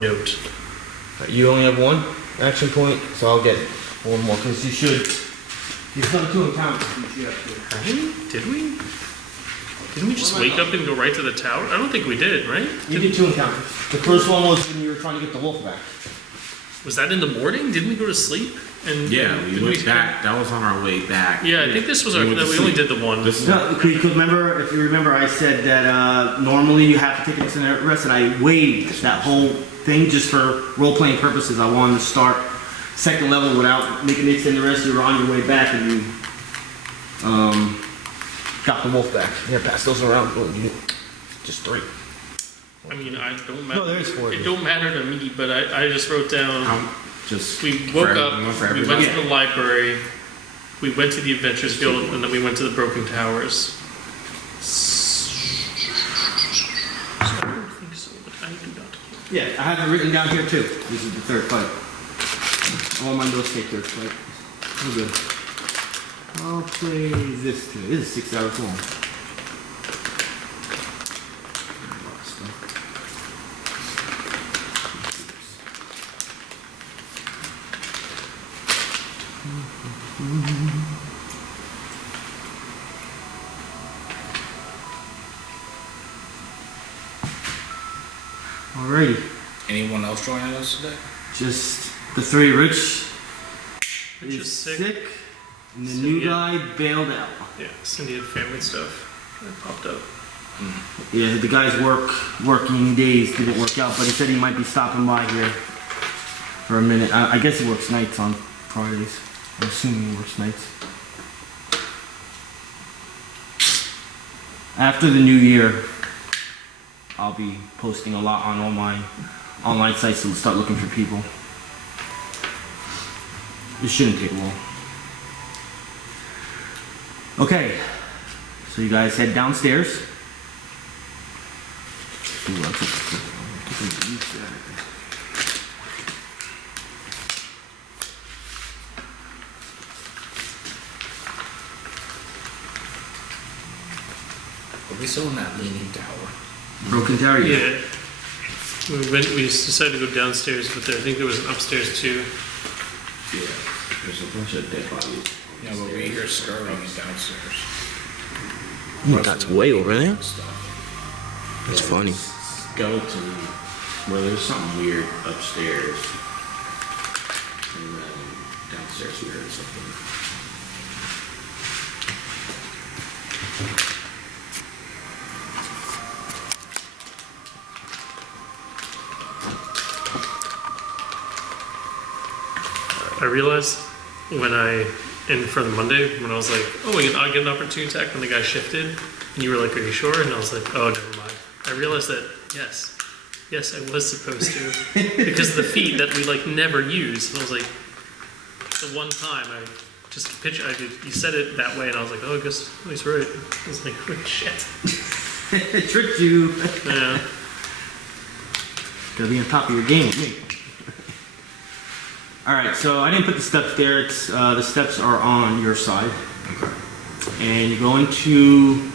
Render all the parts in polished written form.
note. You only have one action point, so I'll get one more, because you should. You've done 2 encounters. Did we? Didn't we just wake up and go right to the tower? I don't think we did, right? You did 2 encounters. The first one was when you were trying to get the wolf back. Was that in the morning? Didn't we go to sleep? And Yeah, we went back. That was on our way back. Yeah, I think this was our. We went to We only sleep. did the one. No, because remember, if you remember, I said that normally you have to take an instant rest, and I waived that whole thing just for role-playing purposes. I wanted to start 2nd level without making an instant rest. You were on your way back, and you got the wolf back. Yeah, pass those around. Oh, just 3. I mean, I don't matter. No, there is 4. It don't matter to me, but I just wrote down. Just We woke up. for We everybody. went to the library. We went to the Adventures Guild, and then we went to the Broken Towers. So I don't think so, but I do not. Yeah, I have it written down here too. This is the 3rd fight. All my notes say 3rd fight. We're good. I'll play this too. This is 6 hours long. Alrighty. Anyone else joining us today? Just the 3 rich Which is is sick. sick, and the So, new yeah. guy bailed out. Yeah, Cindy had family stuff that popped up. Yeah, the guy's working days didn't work out, but he said he might be stopping by here for a minute. I guess he works nights on Fridays. I'm assuming he works nights. After the new year, I'll be posting a lot on all my online sites to start looking for people. It shouldn't take long. Okay, so you guys head downstairs. Ooh, I took a leaf there. Are we still in that leaning tower? Broken tower, Yeah. We decided to go downstairs, but I think there was an upstairs too. Yeah, there's a bunch of dead bodies. Yeah, but we hear scurrying downstairs. That's way over there. Stuff. That's funny. Skeleton. Well, there's something weird upstairs. And then downstairs we heard something. I realized for the Monday, when I was like, oh, I'll get an opportunity attack when the guy shifted, and you were like, are you sure? And I was like, oh, never mind. I realized that, yes, I was supposed to, because of the feat that we like never use. And I was like, the one time I just you said it that way, and I was like, oh, I guess he's right. I was like, oh, shit. It tricked you. Yeah. Gotta be on top of your game with me. Alright, so I didn't put the steps there. It's the steps are on your side. And you go into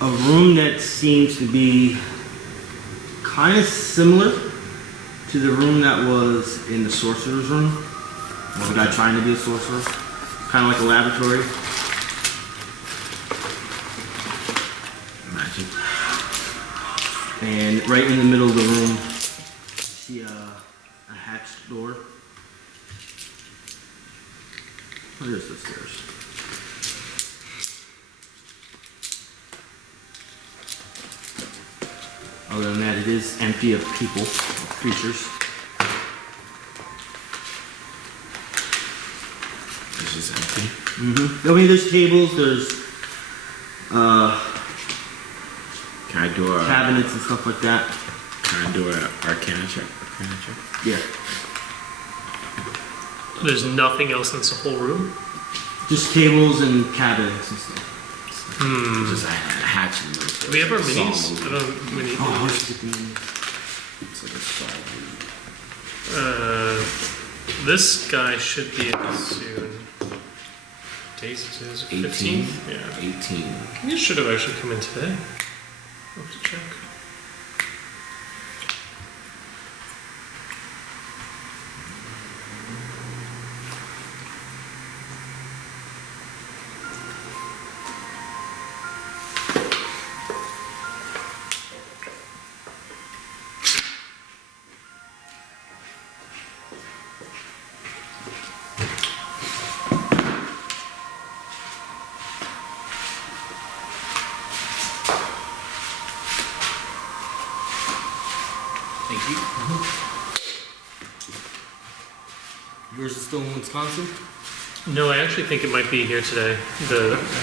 a room that seems to be kind of similar to the room that was in the sorcerer's room. The guy trying to be a sorcerer. Kind of like a laboratory. Magic. And right in the middle of the room, you see a hatched door. Where's the stairs? Other than that, it is empty of people, creatures. This is empty. Mm-hmm. I mean, there's tables, there's Can I do a cabinets and stuff like that. Can I do a Arcana check? Yeah. There's nothing else in this whole room. Just tables and cabinets and stuff. Just a hatch in those. Do we have our It's a minis? saw I movie. don't. We need Oh, minis. let's get the minis. It's like a saw movie. This guy should be in soon. Days it is 15? 18. Yeah. 18. You should have actually come in today. I'll have to check. Yours is still in Wisconsin? No, I actually think it might be here today.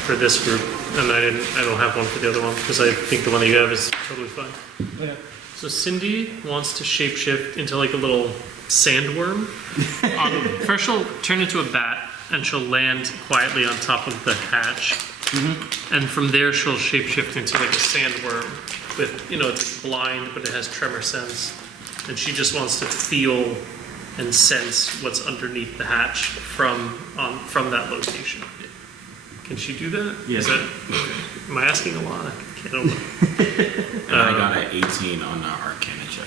For this group, and I don't have one for the other one because I think the one that you have is totally fine. Yeah. So Cindy wants to shapeshift into like a little sandworm. First, she'll turn into a bat, and she'll land quietly on top of the hatch. And from there, she'll shapeshift into like a sandworm with, it's blind, but it has tremor sense. And she just wants to feel and sense what's underneath the hatch from that location. Can she do that? Yes. Okay. Am I asking a lot? I don't know. And I got an 18 on the Arcana check.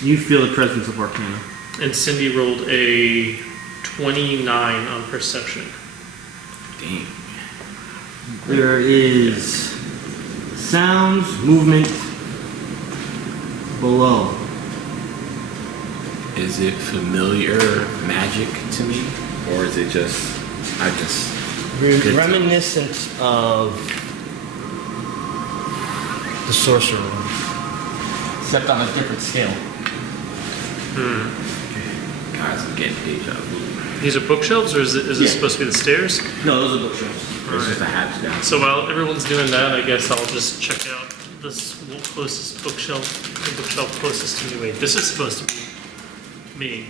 You feel the presence of Arcana. And Cindy rolled a 29 on perception. Dang. There is sounds, movement below. Is it familiar magic to me? Or is it just, Reminiscent of the sorcerer room, except on a different scale. guys, I'm getting deja vu. These are bookshelves, or is it Yeah. supposed to be the stairs? No, those are bookshelves. There's just a hatch down. So while everyone's doing that, I guess I'll just check out this closest bookshelf, the bookshelf closest to me. Wait, this is supposed to be me.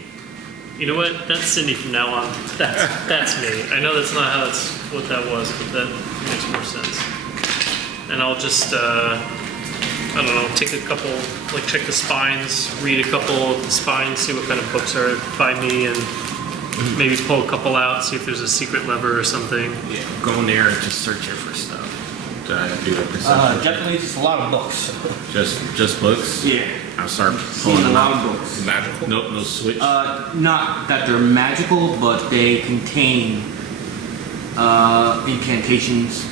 You know what? That's Cindy from now on. That's me. I know that's not what that was, but that makes more sense. And I'll just, I don't know, take a couple, like check the spines, read a couple of the spines, see what kind of books are by me, and maybe pull a couple out, see if there's a secret lever or something. Yeah, go in there and just searching for stuff. Do I do a perception? Definitely just a lot of books. Just books? Yeah. I'll start Seeing pulling a them lot out. of books. Magical. No switch. Not that they're magical, but they contain incantations.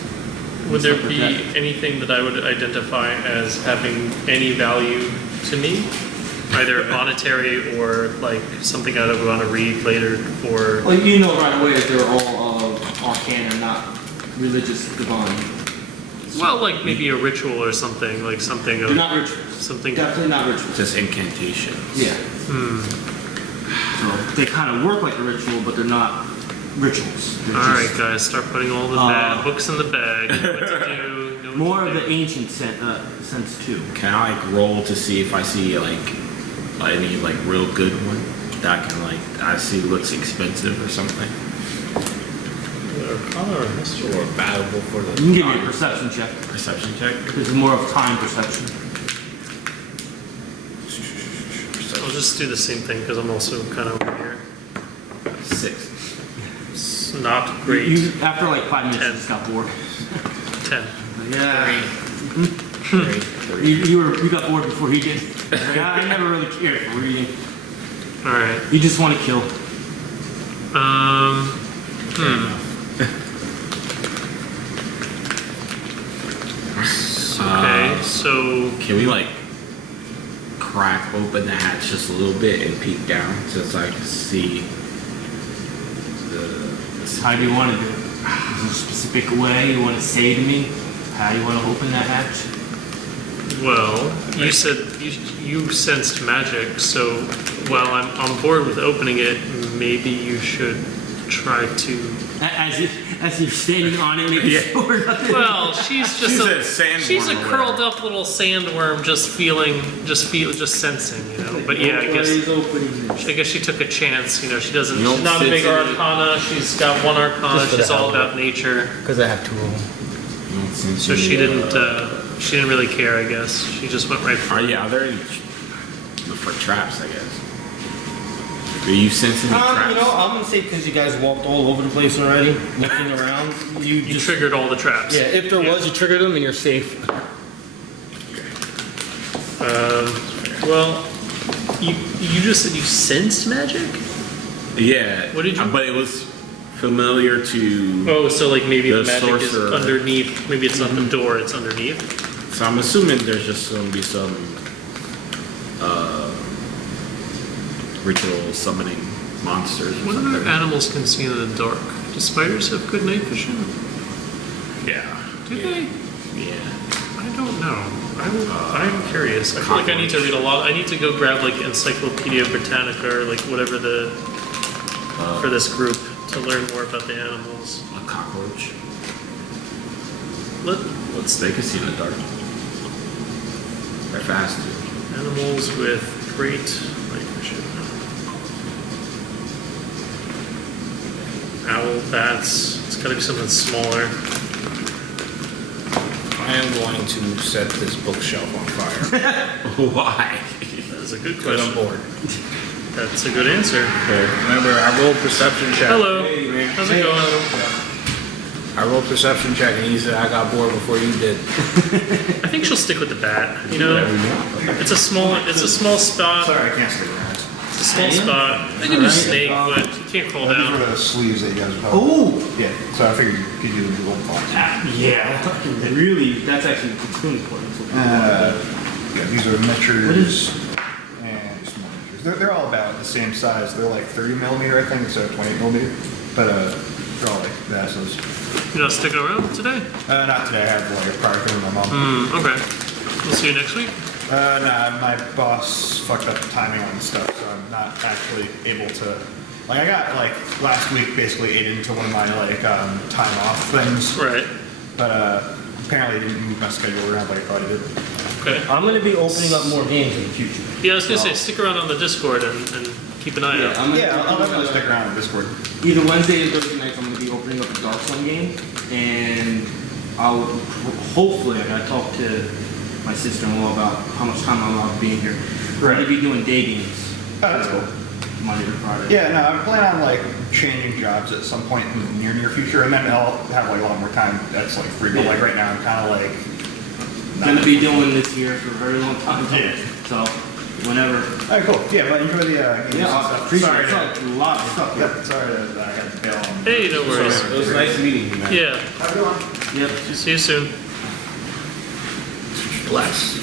Would there Stuff like be that. anything that I would identify as having any value to me? Either monetary or like something I would want to read later, or Well, you know right away that they're all arcana, not religious, divine. well, like maybe a ritual or something, like something They're of not rituals. something. Definitely not rituals. Just incantations. Yeah. So they kind of work like a ritual, but they're not rituals. They're All right, just guys, start putting all the books in the bag. Know what to do. Know what more to of do. the ancient sense too. Can I like roll to see if I see like any like real good one that can like I see looks expensive or something? Arcana or history? Or valuable for You the. can give me a perception check. Perception check. This is more of time perception. I'll just do the same thing because I'm also kind of over here. 6. It's not great. You, after like 5 minutes, 10. you just got bored. 10. Yeah. 3. You got bored before he did. Like, I never really cared for reading. All right. You just want to kill. Okay, so Can we like crack open the hatch just a little bit and peek down just so I can see the How do you want to do it? Is there a specific way you want to say to me? How do you want to open that hatch? well, you said you sensed magic, so while I'm on board with opening it, maybe you should try to. As you're standing on it, making sure nothing. Well, she's just She's a a sandworm she's a or curled up little sandworm, just sensing, you know. But yeah, I guess she took a chance, you know. She doesn't. You don't She's not a big sense any- arcana. She's got one arcana. Just for She's the all hell of about nature. Because I have 2 of them. So she didn't. She didn't really care, I guess. She just went right for it. Are there any look for traps? I guess. Are you sensing any traps? I'm gonna say because you guys walked all over the place already, looking around. You You just triggered all the traps. yeah. If there was, you triggered them and you're safe. Well, you just said you sensed magic. Yeah. What did you- But it was familiar to. Oh, so like maybe the The magic is sorcerer. underneath. Maybe it's not the door. It's underneath. So I'm assuming there's just going to be some ritual summoning monsters or What something. other animals can see in the dark? Do spiders have good night vision? Yeah. Do yeah. they? Yeah. I don't know. I'm curious. I feel like I need to read a lot. I need to go grab like Encyclopedia Britannica or like whatever for this group to learn more about the animals. A cockroach. Let's They can see in the dark. They're fast too. animals with great night vision. Owl, bats. It's gotta be something smaller. I am going to set this bookshelf on fire. Why? That's a good Because I'm question. bored. That's a good answer. Remember, I rolled perception check. Hello. Hey, man. How's it going? I rolled perception check and you said I got bored before you did. I think she'll stick with the bat. You know, it's a small spot. Sorry, I can't stay around. It's a small spot. I can do Alright. snake, but you can't crawl These were down. the sleeves that you guys were talking Oh! about. Yeah, so I figured you could do the Wolf Pac. Yeah. Really, that's actually extremely important. Yeah, these are What miniatures is- and small miniatures. They're all about the same size. They're like 30 millimeter, I think, instead of 28 millimeter. But they're all like Vasos. You're not sticking around today? Not today. I had like a prior thing with my mom. Okay. We'll see you next week. Nah, my boss fucked up the timing on stuff, so I'm not actually able to. Like, I got like last week basically ate into one of my like time off things, Right. but apparently it didn't move my schedule around like I thought it did. Okay. I'm going to be opening up more games in the future. Yeah, I was gonna say stick around on the Discord and keep an eye Yeah, out. I'm gonna Yeah, I'll definitely stick around on Discord. Either Wednesday or Thursday nights, I'm going to be opening up a Dark Sun game, and I'll hopefully I gotta talk to my sister-in-law about how much time I'm allowed to be in here. I'm Right. going to be doing day games. Oh, that's cool. Monday to Friday. Yeah, no, I'm planning on like changing jobs at some point in the near future, and then I'll have like a lot more time that's like free. But like right now, I'm kind of like I'm going to be doing this here for a very long time. Yeah. So, whenever. All right, cool. Yeah, but enjoy the games and Yeah, I stuff. appreciate Sorry it. to- It's a lot of stuff. Yep, sorry that I had to bail on. Hey, no worries. It was nice meeting you, man. Yeah. Have a good one. Yep. See you soon. Bless.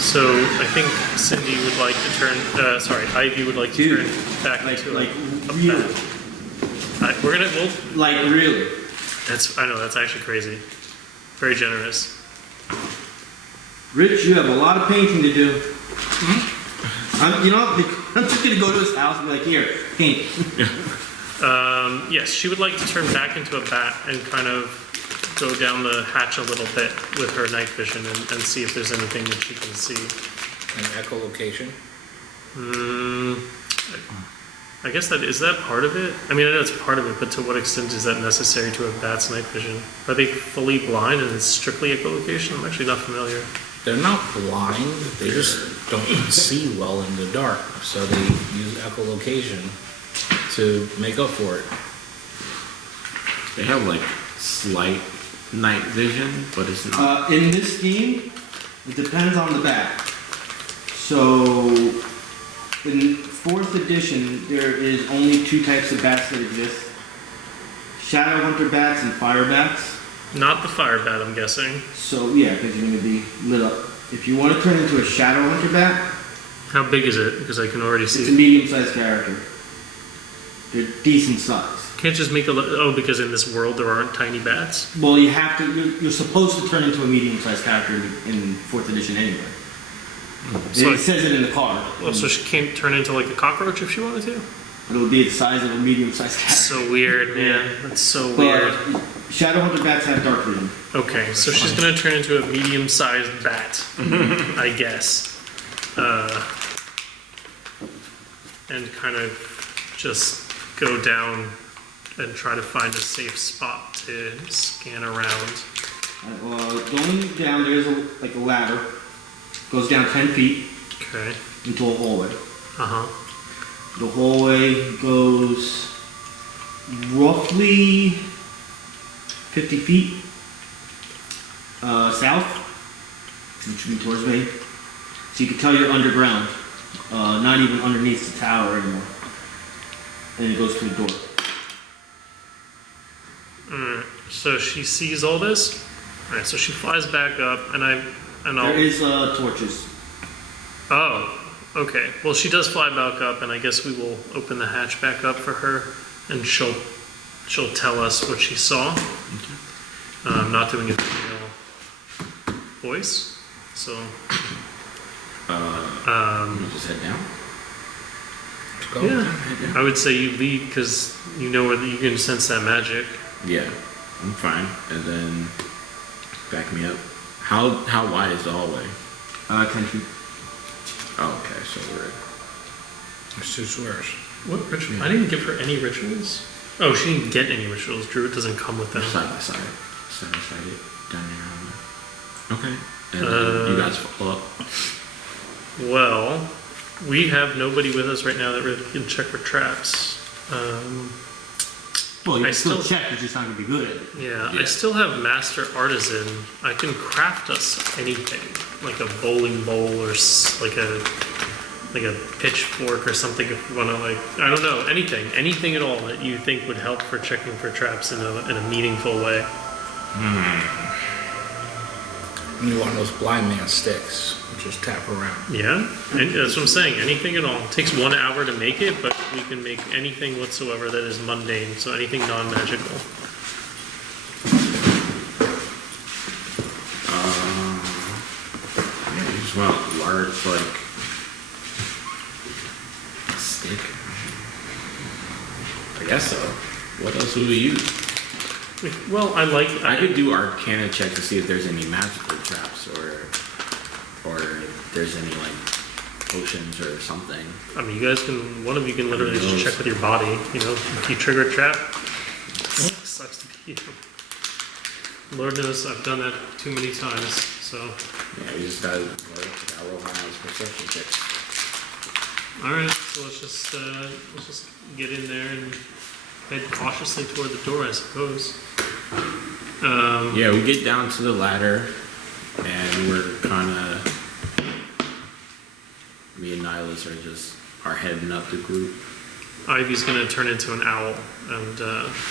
So I think Cindy would like to turn. Sorry, Ivy would like to Dude, turn back into Like, a really. bat. We're gonna. Well, Like, really. I know that's actually crazy. Very generous. Rich, you have a lot of painting to do. I'm just gonna go to his house and be like, here, paint. Yes, she would like to turn back into a bat and kind of go down the hatch a little bit with her night vision and see if there's anything that she can see. An echolocation. I guess is that part of it? I mean, I know it's part of it, but to what extent is that necessary to a bat's night vision? Are they fully blind and it's strictly echolocation? I'm actually not familiar. They're not blind, they just don't see well in the dark. So they use echolocation to make up for it. They have like slight night vision, but it's not. In this game, it depends on the bat. So, in 4th edition, there is only 2 types of bats that exist. Shadow Hunter bats and fire bats. Not the fire bat, I'm guessing. So, yeah, because you're going to be lit up. If you want to turn into a Shadow Hunter bat, How big is it? Because I can already it's a see. medium-sized character. They're decent size. Can't just make because in this world there aren't tiny bats. Well, you have to. You're supposed to turn into a medium-sized character in 4th edition anyway. So, It says it in the card. so she can't turn into like a cockroach if she wanted to. It would be the size of a medium-sized character. So weird, man. That's so weird. But Shadow Hunter bats have dark vision. Okay, so she's gonna turn into a medium-sized bat, I guess, and kind of just go down and try to find a safe spot to scan around. Going down, there's a ladder. Goes down 10 feet Okay. into a hallway. Uh huh. The hallway goes roughly 50 feet south, which would be towards me. So you can tell you're underground, not even underneath the tower anymore. And it goes to a door. Alright. So she sees all this. Alright. So she flies back up, and I'll. There is torches. Oh, okay. Well, she does fly back up, and I guess we will open the hatch back up for her, and she'll tell us what she saw. Not doing a female voice. So, Just head down. Go. yeah, I would say you lead because you know where you can sense that magic. Yeah, I'm fine. And then back me up. How wide is the hallway? 10 feet. Oh, okay, so we're There's 2 swears. What ritual? I didn't give her any rituals. Oh, she didn't get any rituals. Druid doesn't come with them. side by side. Side by side it down your hallway. Okay. And then you guys follow up. Well, we have nobody with us right now that really can check for traps. Well, you I can still still- check, you're just not going to be good at it. Yeah, Yeah. I still have Master Artisan. I can craft us anything, like a bowling bowl or like a pitchfork or something. If you want to, like, I don't know, anything at all that you think would help for checking for traps in a meaningful way. You want those blind man sticks. Just tap around. Yeah, and that's what I'm saying. Anything at all. It takes 1 hour to make it, but we can make anything whatsoever that is mundane. So anything non-magical. Yeah, you just want a large, like, stick. I guess so. What else would we use? Well, I could do Arcana check to see if there's any magical traps or if there's any like potions or something. I mean, you guys can. One of you can literally just Knows. check with your body. You know, if you trigger a trap, sucks to be you. Lord knows I've done that too many times. So, Yeah, we just gotta roll high on his perception checks. all right. So let's just get in there and head cautiously toward the door, I suppose. Yeah, we get down to the ladder and we're kinda me and Nihilus are heading up the group. Ivy's gonna turn into an owl and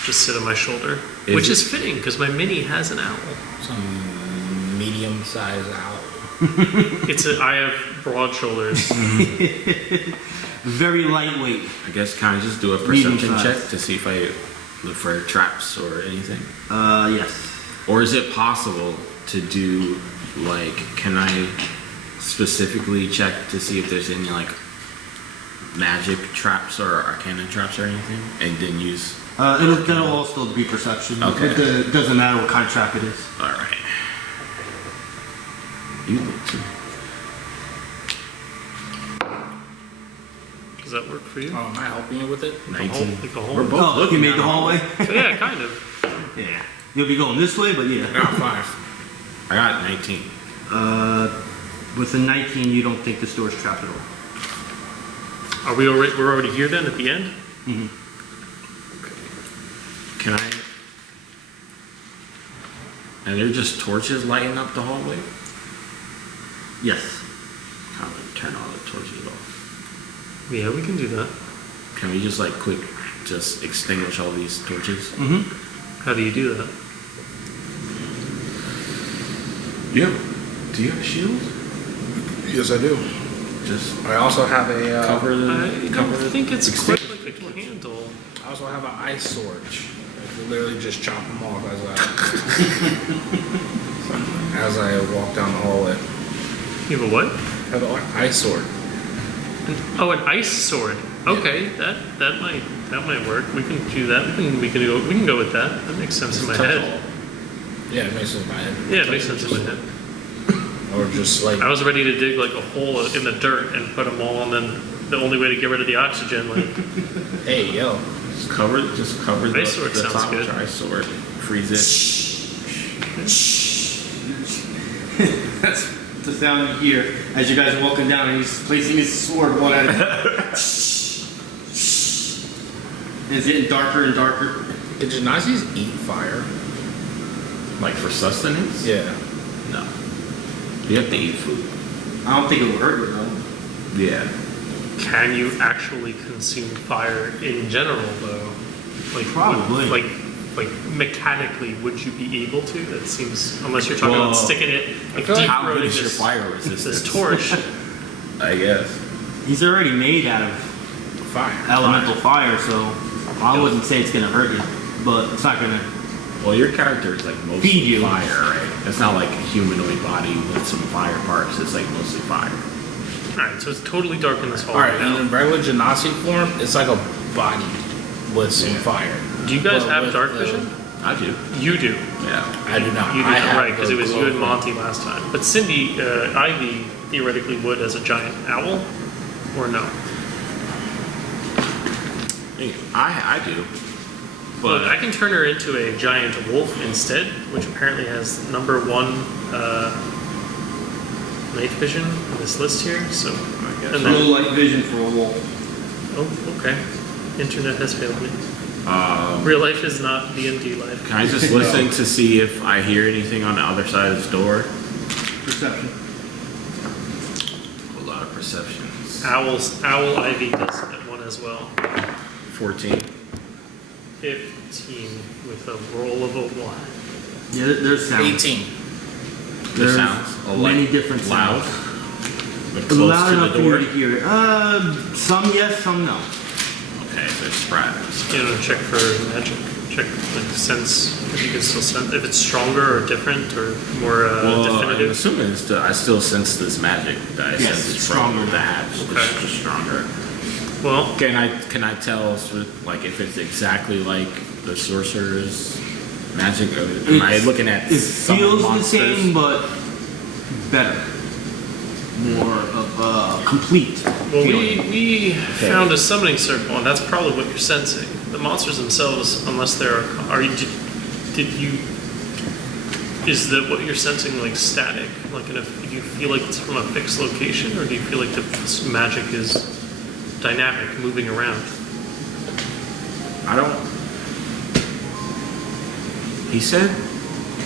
just sit on my shoulder, Is which it- is fitting because my mini has an owl. Some medium-sized owl. I have broad shoulders. Very lightweight. I guess can I just do a Medium perception size. check to see if I look for traps or anything? Yes. Or is it possible to do, like, can I specifically check to see if there's any, like, magic traps or arcana traps or anything? And then use... That'll all still be perception. Okay. It doesn't matter what kind of trap it is. Alright. You look too. Does that work for you? Oh, am I helping you with it? Like a hole? 19. Like a hole? We're both Oh, you looking made down the hallway? Yeah, kind of. Yeah. You'll be going this way, but yeah. Ah, 5. I got 19. With a 19, you don't think this door's trapped at all. Are we already? We're already here then at the end. Can I... And they're just torches lighting up the hallway? Yes. How do I turn all the torches off? Yeah, we can do that. Can we just, like, quick, just extinguish all these torches? How do you do that? Yeah. Do you have a shield? Yes, I do. Just I also have a. cover the... I cover don't the think it's quite like a extinguish. candle. I also have an ice sword. I can literally just chop them off as I walk down the hallway. You have a what? I have an ice sword. Oh, an ice sword. Okay, that might work. We can do that. We can go with that. That makes sense in my touch head. all. Yeah, it makes sense in my head. Yeah, it makes sense in my head. Or just like. I was ready to dig like a hole in the dirt and put them all, and then the only way to get rid of the oxygen, like Hey, yo. Just cover the, Ice sword the sounds top good. with your ice sword. Freeze it. That's the sound you hear as you guys are walking down and he's placing his sword one at a time. And it's getting darker and darker. Did Genasis eat fire? Like for sustenance? Yeah. No. You have to eat food. I don't think it would hurt you though. Yeah. can you actually consume fire in general, though? Like, Probably. Like mechanically, would you be able to? That seems, unless you're talking about Well, sticking it, like feel like deep How good throating is your this, fire resistance? this torch. I guess. He's already made out of Fire. elemental fire, so I wouldn't say it's gonna hurt you, but it's not gonna Well, your character is like Feed mostly you. fire, right? It's not like a humanoid body with some fire parts. It's like mostly fire. Alright, so it's totally dark in this hall Alright, right and now. in regular Genasi form, it's like a body with some fire. Do you guys Well, have with dark the- vision? I do. You do. Yeah. I do not. You do, I have right, because the it was you glow and from- Monty last time. But Cindy, Ivy theoretically would as a giant owl, or no? I do. But But I can turn her into a giant wolf instead, which apparently has number 1 night vision on this list here. So, and Low then, light vision for a wolf. oh, okay. Internet has failed me. Real life is not D&D life. can I just listen to see if I hear anything on the other side of this door? Perception. A lot of perceptions. Owl Ivy does that one as well. 14. 15 with a roll of a 1. Yeah, there's sounds. 18. The There's sounds. many different Loud. sounds. But close Loud to enough the for you door. to hear it. Some yes, some no. Okay, so it's spread. You know, check for magic. Check like sense if you can still sense if it's stronger or different or more Well, I'm definitive. assuming I still sense this magic that I Yes, sense it's from stronger. the hatch. Okay. It's just stronger. Well, Can I tell like if it's exactly like the sorcerer's magic? Or am I looking at It some feels the monsters? same, but better. More of a complete well, feeling. we found a summoning circle, and that's probably what you're sensing. The monsters themselves, unless they're did you is that what you're sensing like static? Like, do you feel like it's from a fixed location, or do you feel like the magic is dynamic, moving around? I don't. He said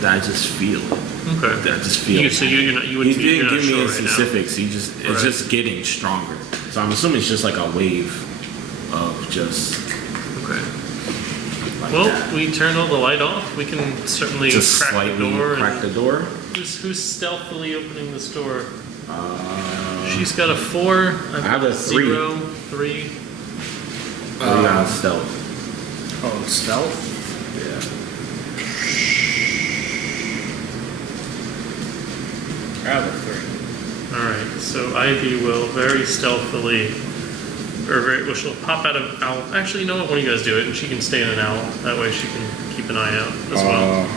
that I just feel it. Okay. That I just feel. So it. you're not, you He wouldn't be, didn't you're not give me sure any right now. specifics. It's Right. just getting stronger. So I'm assuming it's just like a wave of just Okay. like Well, that. we turned all the light off. We can certainly Just crack the slightly door. crack the door. Who's stealthily opening this door? She's got a 4. I have a 3. 0, 3. We got stealth. Oh, stealth? Yeah. I have a 3. All right. So Ivy will very stealthily, well, she'll pop out of owl. Actually, you know what? One of you guys do it, and she can stay in an owl. That way, she can keep an eye out as well.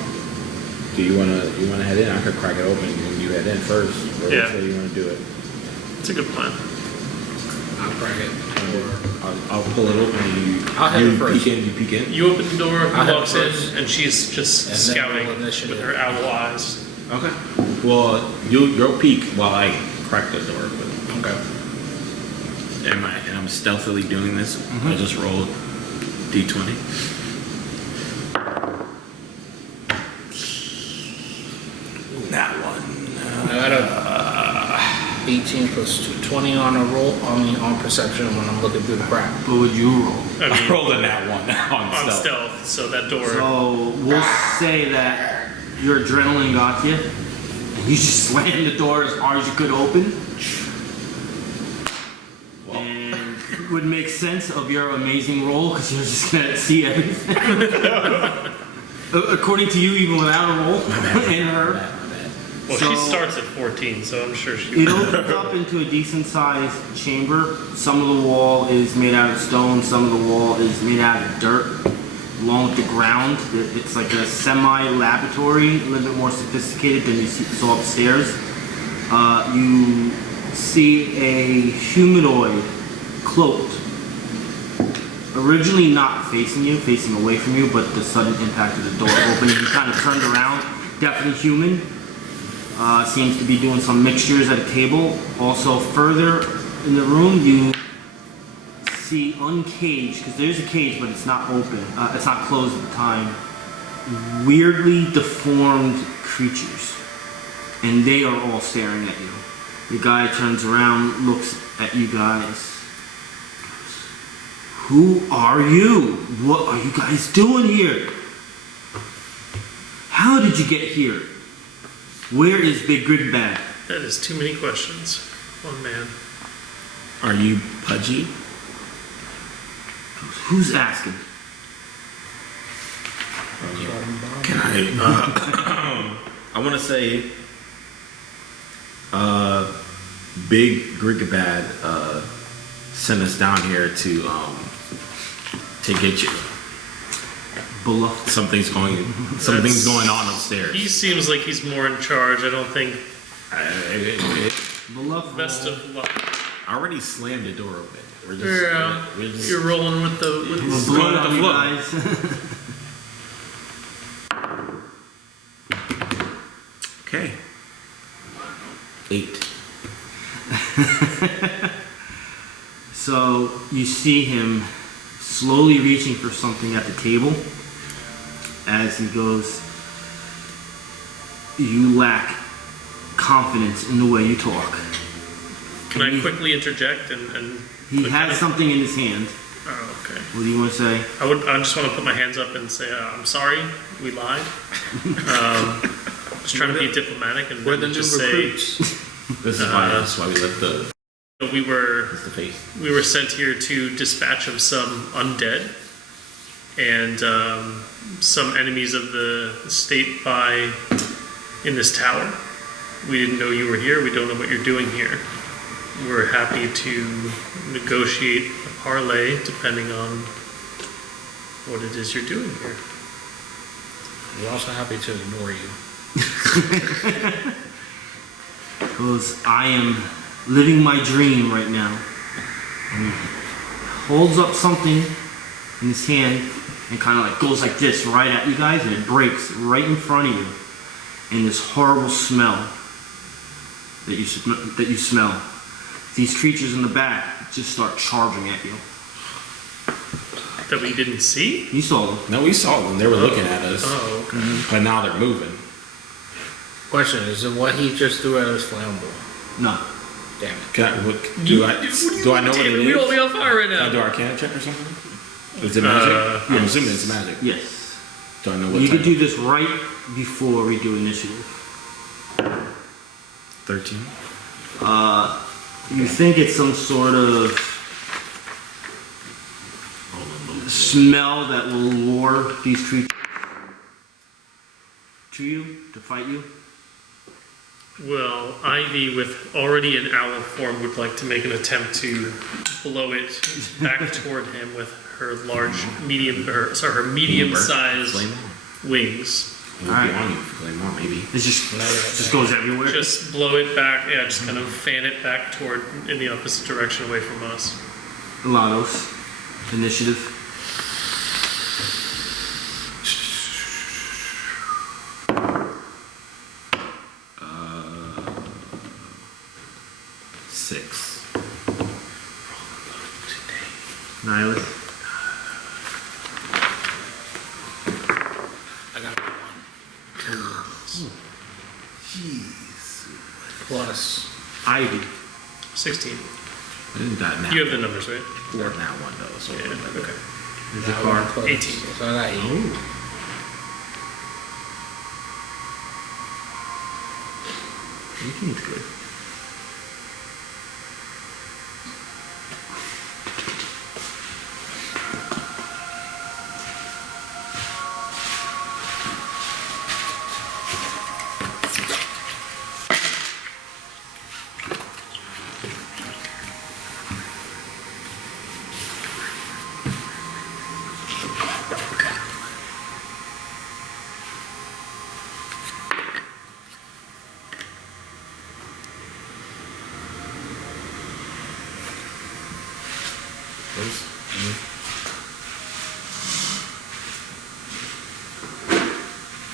Do you wanna head in? I could crack it open when you head in first. Or Yeah. which way you wanna do it? It's a good plan. I'll crack it. I'll pull it open. And I'll head you in first. Peek in. You peek in. You open the door, I'll he head walks first. in, and she's just And then scouting roll initiative. with her owl eyes. Okay. Well, you'll peek while I crack the door. But Okay. I'm stealthily doing this. I just rolled D20. That one. I got a 18 plus 2, 20 on a roll, on perception when I'm looking through the crack. What would you roll? I mean, rolled a nat one on stealth, so that door. So we'll say that your adrenaline got you, and you just slammed the door as hard as you could open. And it would make sense of your amazing roll because you're just gonna see everything. According to you, even without a roll, and her. Well, So- she starts at 14, so I'm sure she. It opens up into a decent sized chamber. Some of the wall is made out of stone, some of the wall is made out of dirt. Along with the ground, it's like a semi-laboratory, a little bit more sophisticated than you saw upstairs. You see a humanoid cloaked. Originally not facing you, facing away from you, but the sudden impact of the door opening, you kind of turned around. Definitely human. Seems to be doing some mixtures at a table. Also, further in the room, you see uncaged, because there's a cage, but it's not open. It's not closed at the time. Weirdly deformed creatures. And they are all staring at you. The guy turns around, looks at you guys. Who are you? What are you guys doing here? How did you get here? Where is Big Good Bad? That is too many questions. One man. Are you pudgy? Who's asking? Can I? I want to say, Big Grigabad sent us down here to get you. Bluff. Something's going on upstairs. He seems like he's more in charge. I don't think. Bluff. Best of luck. I already slammed the door open. We're just You're rolling with the We're blowing on you flow. guys. Okay. 8. So you see him slowly reaching for something at the table as he goes, you lack confidence in the way you talk. Can I quickly interject and He look has at it? something in his hand. Oh, okay. What do you want to say? I just want to put my hands up and say I'm sorry. We lied. Just trying to be diplomatic and We're the new just say recruits. This is why we left the we were face. sent here to dispatch of some undead and some enemies of the state in this tower. We didn't know you were here. We don't know what you're doing here. We're happy to negotiate a parlay depending on what it is you're doing here. We're also happy to ignore you. Because I am living my dream right now. And he holds up something in his hand and kind of like goes like this right at you guys, and it breaks right in front of you. And this horrible smell that you smell. These creatures in the back just start charging at you. That we didn't see? You saw them. No, we saw them. They were looking at us. Oh, okay. But now they're moving. Question, is it what he just threw at his flammable? No. Damn it. Do I know what it is? We don't be on fire right Can I now. do Arcana check or something? Is it magic? I'm assuming it's magic. Yes. Do I know what You type? could do this right before we do initiative. 13. You think it's some sort of smell that will lure these creatures to you, to fight you? Well, Ivy, with already an owl form, would like to make an attempt to blow it back toward him with her her medium-sized Flame on. wings. It would be on you for flame on, maybe. It just goes everywhere. Just blow it back, just kind of fan it back toward in the opposite direction away from us. Lados, initiative. Six. Nihilus. I got one. Jeez. Plus. Ivy. 16. I didn't got now. You have the numbers, right? Got now one though. So Yeah, okay. Zakhar. Plus. 18. So I got 8. Eighteen's good.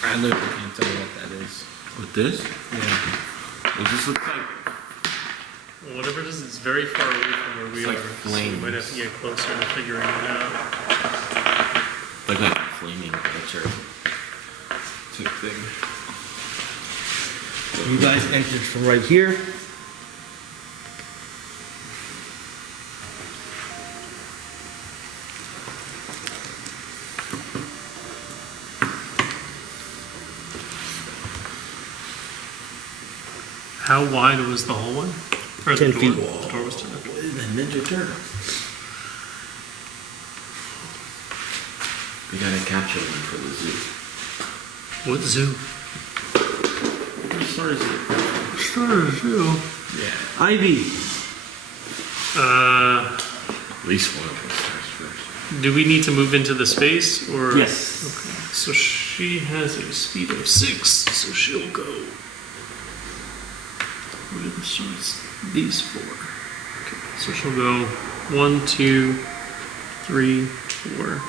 I literally can't tell you what that is. With this? Yeah. It just looks like Well, whatever it is, it's very far away from where we It's are. like So we might flames. have to get closer to figuring it out. a flaming picture type thing. You guys entered from right here. How wide was the hallway? Or 10 the door? feet. The door was 10. The Ninja Turtle. We gotta capture one for the zoo. What zoo? Starter zoo. Starter zoo. Yeah. Ivy. At least one of us starts first. Do we need to move into the space or? Yes. Okay. So she has a speed of 6, so she'll go. What are the swords? These 4. Okay. So she'll go 1, 2, 3, 4.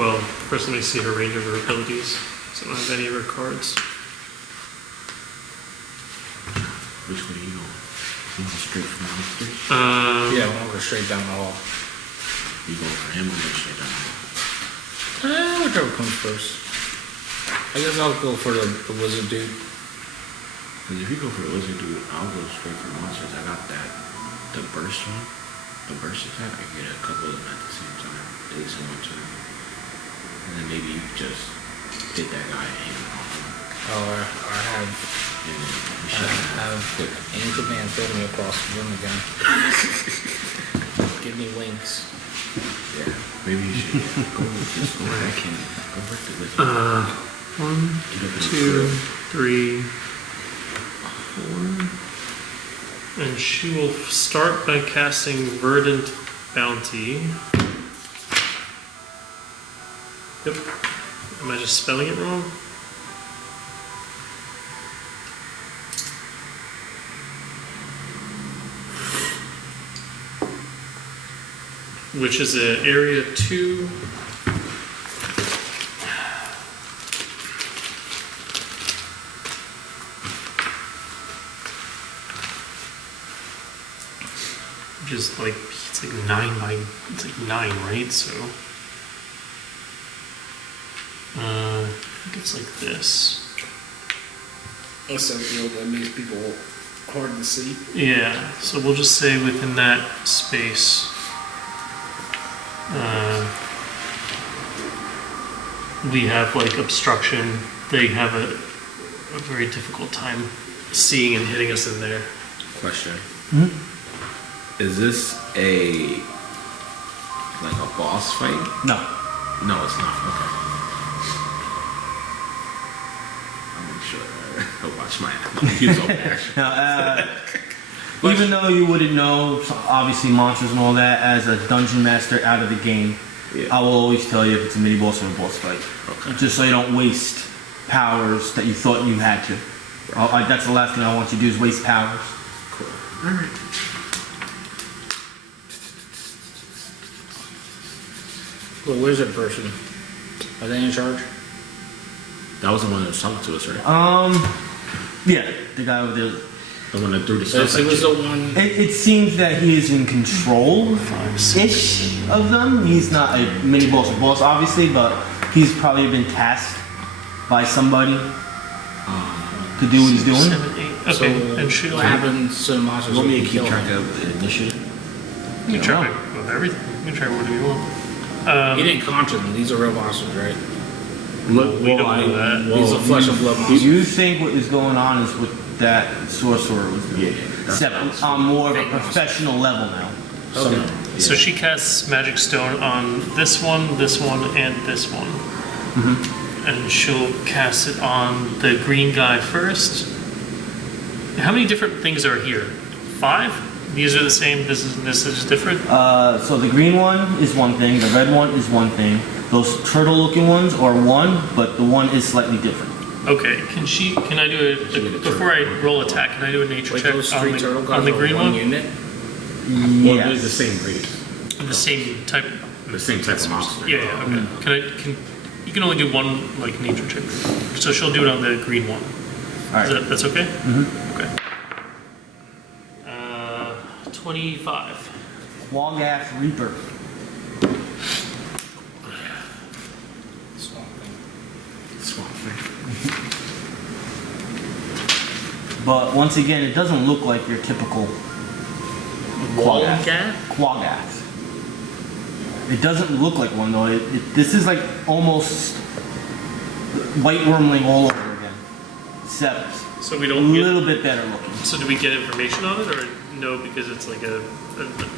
Well, first let me see her range of her abilities. So I don't have any of her cards. Which way are you going? You going straight from the monster? Yeah, we'll go straight down the hall. You going for him or going straight down the hall? Whichever comes first. I guess I'll go for the wizard dude. Because if you go for the wizard dude, I'll go straight for monsters. I got the burst one. The burst attack, I can get a couple of them at the same time. At least in one turn. And then maybe you just hit that guy and aim off him. Oh, I have And then you I should have ancient man throw me across the room again. Give me winks. Yeah, maybe you should just go back and go work the wizard. 1, 2, 3, 4. And she will start by casting Verdant Bounty. Yep. Am I just spelling it wrong? Which is an area 2. Which is like, it's like 9 by, it's like 9, right? So, I think it's like this. That's a field that makes people hard to see. Yeah, so we'll just say within that space, we have like obstruction. They have a very difficult time seeing and hitting us in there. Question. Mm-hmm. Is this a boss fight? No. No, it's not. Okay. I'll make sure I watch my use all action. Now, even though you wouldn't know, obviously monsters and all that, as a dungeon master out of the game, Yeah. I will always tell you if it's a mini boss or a boss fight. Okay. Just so you don't waste powers that you thought you had to. That's the last thing I want you to do is waste powers. Cool. Alright. The wizard person, are they in charge? That was the one that was talking to us, right? Yeah, the guy over there. The one that threw the So stuff it at was you. the one. It seems that he is in control-ish of them. He's not a mini boss or boss, obviously, but he's probably been tasked by somebody to do what he's doing. 7, 8. Okay, So and she'll. what happens to the monsters? You want me if to keep kill track them? of the initiative? You can try with everything. You can try whatever you want. He didn't conjure them. These are real monsters, right? Look, We don't know that. These are flesh and blood Do monsters. you think what is going on is what that sorcerer was doing? Yeah, that's Except what I was on more of a Fake monster. professional level now. Okay. So she casts Magic Stone on this one, and this one. And she'll cast it on the green guy first. How many different things are here? 5? These are the same, this is different? So the green one is one thing, the red one is one thing. Those turtle-looking ones are one, but the one is slightly different. Okay, can I do before I roll attack, can I do a nature Wait, check those on three turtle the, guys on the are green one one? unit? Well, they're the Yes. same breed. The same type? The same type of monster. Yeah, okay. You can only do one, like, nature check. So she'll do it on the green one. Alright. That's okay? Okay. 25. Quaggath Reaper. Swamp thing. But once again, it doesn't look like your typical Quaggath? Quaggath. It doesn't look like one though. This is like almost white wormling all over again. Except So we a don't get... little bit better looking. So do we get information on it, or no? Because it's like a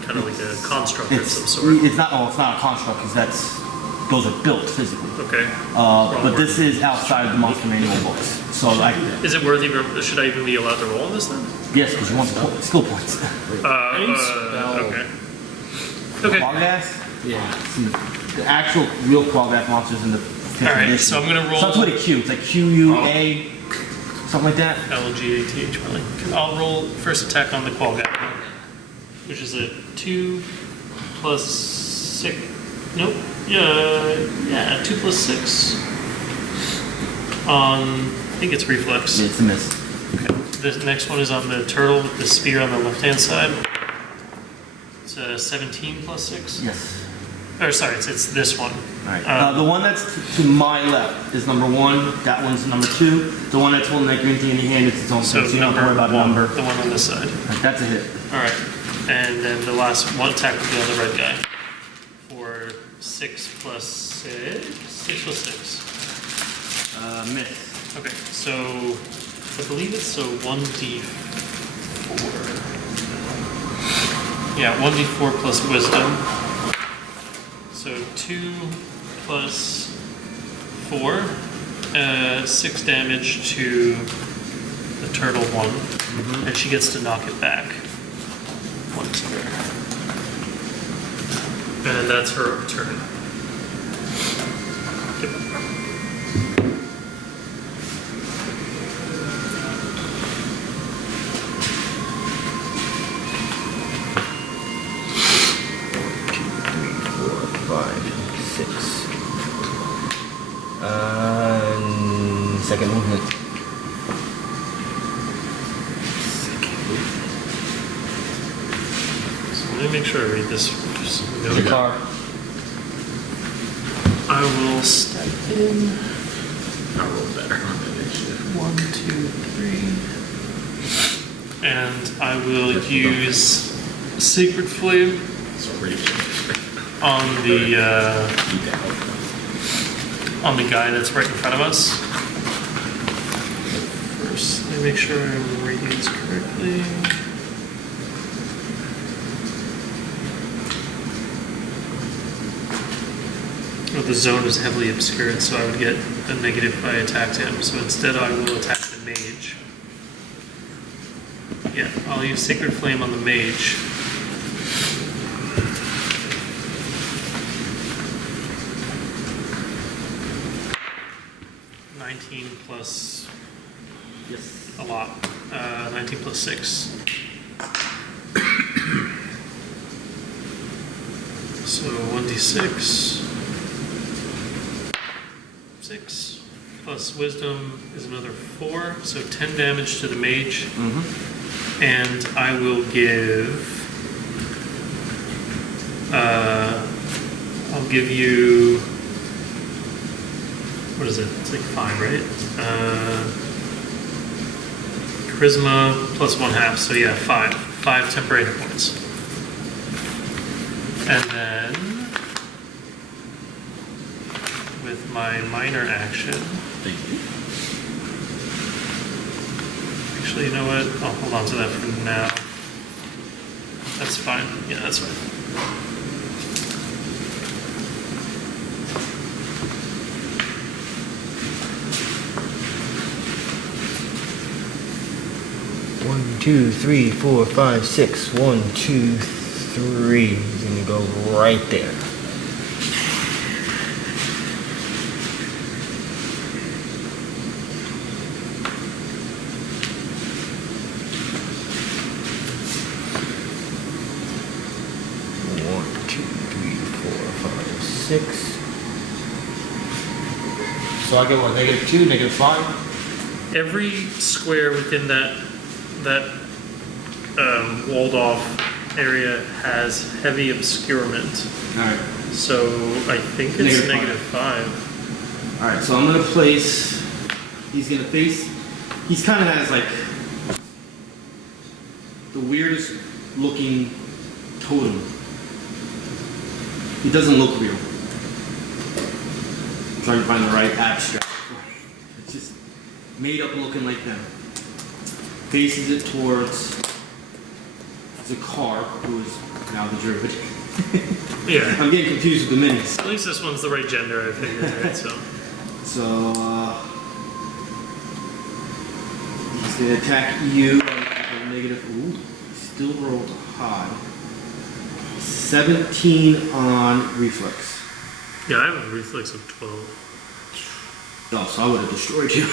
kind of like a construct of some sort. It's not. Oh, it's not a construct because that's those are built physically. Okay. But this is outside of the monster manual books. So like, Is it worth even? Should I even be allowed to roll this then? yes, because you want skill points. Okay. Okay. Quaggas? Yeah. The actual real Quaggas monsters in the 5th All right, edition. so I'm gonna roll- Something with a Q. It's like QUA, something like that. LGATH. Really. I'll roll first attack on the qual guy, which is a 2 plus 6. Nope. Yeah, 2 plus 6. I think it's reflex. Yeah, it's a miss. Okay. The next one is on the turtle with the spear on the left-hand side. It's a 17 plus 6. Yes. Or sorry, it's this one. All right. The one that's to my left is number 1. That one's number 2. The one that's holding that green thing in your hand, it's its own So thing. So you don't have to worry about a one, number. the one on this side. Right, that's a hit. All right, and then the last one attack will be on the red guy for 6 plus 6. 6 plus 6. Miss. Okay, so I believe it's a 1d4. Yeah, 1d4 plus wisdom. So 2 plus 4, 6 damage to the turtle one, and she gets to knock it back 1 square. And that's her turn. Yep. Second movement. So let me make sure I read this first. Zakhar. I will step in. I roll better on initiative. 1, 2, 3. And I will use Sacred Flame So pretty on the guy that's right in front of us. First, let me make sure I'm reading this correctly. Well, the zone is heavily obscured, so I would get a negative if I attacked him. So instead, I will attack the mage. Yeah, I'll use Sacred Flame on the mage. Plus Yes. a lot. 19 plus 6. So 1d6. 6 plus wisdom is another 4. So 10 damage to the mage. And I will give. I'll give you. What is it? It's like 5, right? Charisma plus 1/2, so yeah, 5. 5 temporary hit points. And then, with my minor action, Thank you. actually, you know what? I'll hold on to that for now. That's fine. Yeah, that's fine. One, two, three, four, five, six. 1, 2, 3. He's gonna go right there. One, two, three, four, five, 6. So I get what? -2, -5? Every square within that walled off area has heavy obscurement. Alright. So I think it's Negative -5. Alright, so I'm gonna place. He's gonna face. He's kind of has like the weirdest looking totem. He doesn't look real. I'm trying to find the right abstract. It's just made up looking like them. Faces it towards Zakhar, who is now the Druid. Yeah. I'm getting confused with the minis. At least this one's the right gender, I figured, right? So. So, he's gonna attack you on a negative. Ooh, still rolled high. 17 on reflex. Yeah, I have a reflex of 12. Oh, so I would have destroyed you.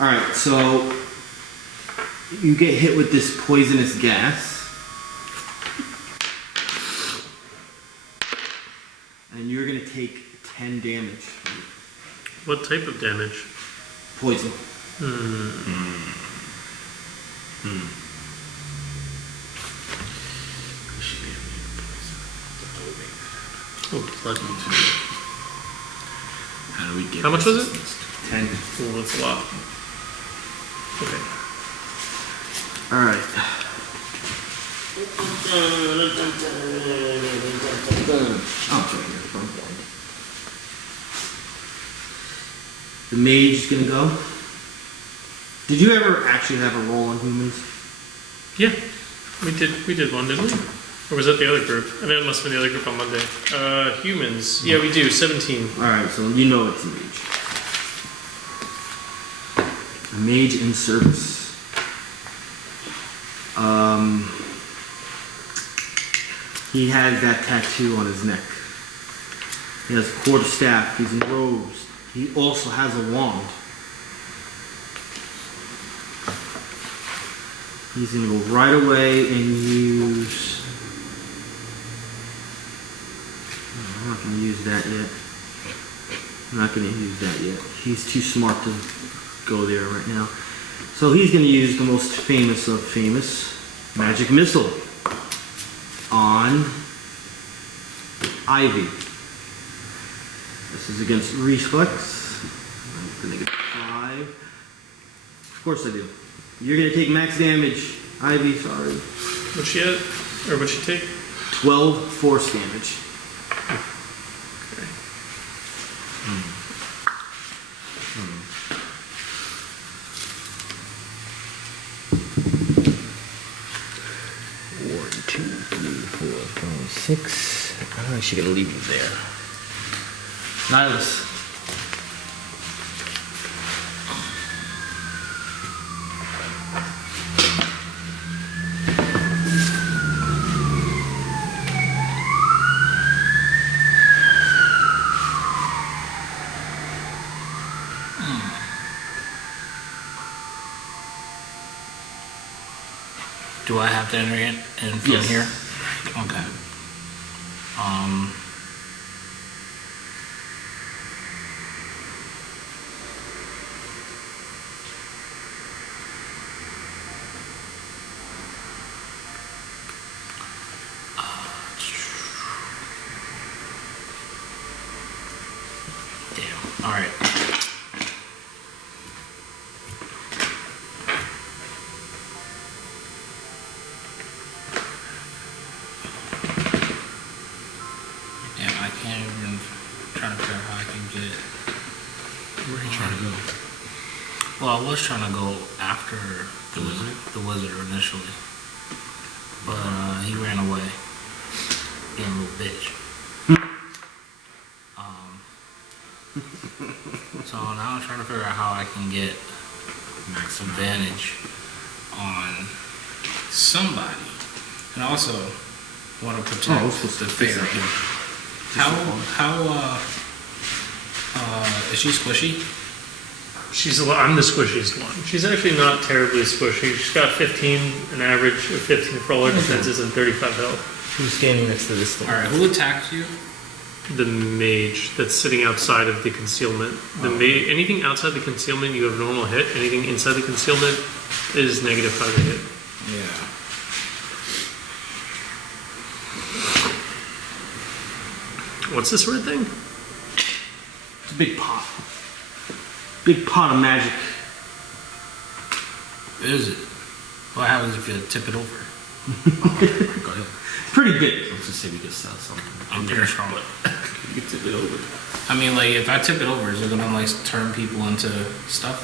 Alright, so you get hit with this poisonous gas. And you're gonna take 10 damage. What type of damage? Poison. Oh, blood. How do we get? How much was it? 10. Oh, that's a lot. Okay. Alright. Oh, it's right here. The mage is gonna go. Did you ever actually have a roll on humans? Yeah, we did one, didn't we? Or was that the other group? I think it must have been the other group on Monday. Humans. Yeah, we do. 17. Alright, so you know it's a mage. A mage in service. He has that tattoo on his neck. He has a quarterstaff. He's in robes. He also has a wand. He's gonna go right away and use. I'm not gonna use that yet. I'm not gonna use that yet. He's too smart to go there right now. So he's gonna use the most famous of famous, Magic Missile, on Ivy. This is against reflex. I'm gonna get 5. Of course I do. You're gonna take max damage. Ivy, sorry. What'd she at? Or what'd she take? 12 force damage. Okay. 1, 2, 3, 4, 5, 6. Oh, she's gonna leave you there. Nihilus. Do I have to enter it in from Yes. here? Okay. Damn. All right. Damn, I can't even trying to figure out how I can get. Where are you trying to go? Well, I was trying to go after the wizard initially, but he ran away, being a little bitch. So now I'm trying to figure out how I can get max advantage on somebody, and also want to protect the fairy. How is she squishy? She's I'm the squishiest one. She's actually not terribly squishy. She's got 15, an average of 15 for all her defenses and 35 health. Who's standing next to this thing? All right, who attacked you? The mage that's sitting outside of the concealment. The anything outside the concealment you have normal hit. Anything inside the concealment is -5 to hit. Yeah. What's this red thing? It's a big pot. Big pot of magic. Is it? What happens if you tip it over? Go ahead. It's pretty big. Let's just say we could sell something. I'm pretty strong. You could tip it over. I mean, like, if I tip it over, is it gonna like turn people into stuff?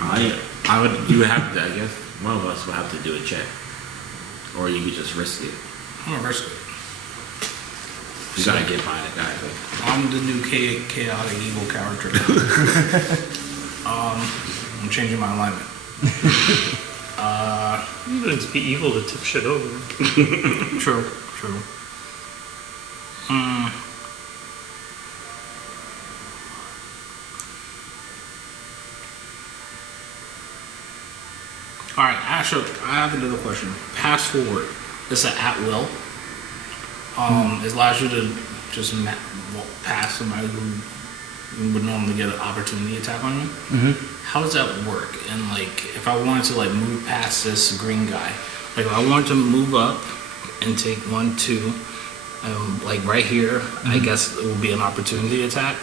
I would. You would have to. I guess one of us would have to do a check, or you could just risk it. I'm gonna risk it. You gotta get by it, guys. I'm the new chaotic evil character. I'm changing my alignment. You don't need to be evil to tip shit over. True. All right, actually, I have another question. Pass forward. It's an at will. It allows you to just pass somebody who would normally get an opportunity attack on you. How does that work? And like, if I wanted to like move past this green guy, like if I wanted to move up and take 1, 2, like right here, I guess it would be an opportunity attack.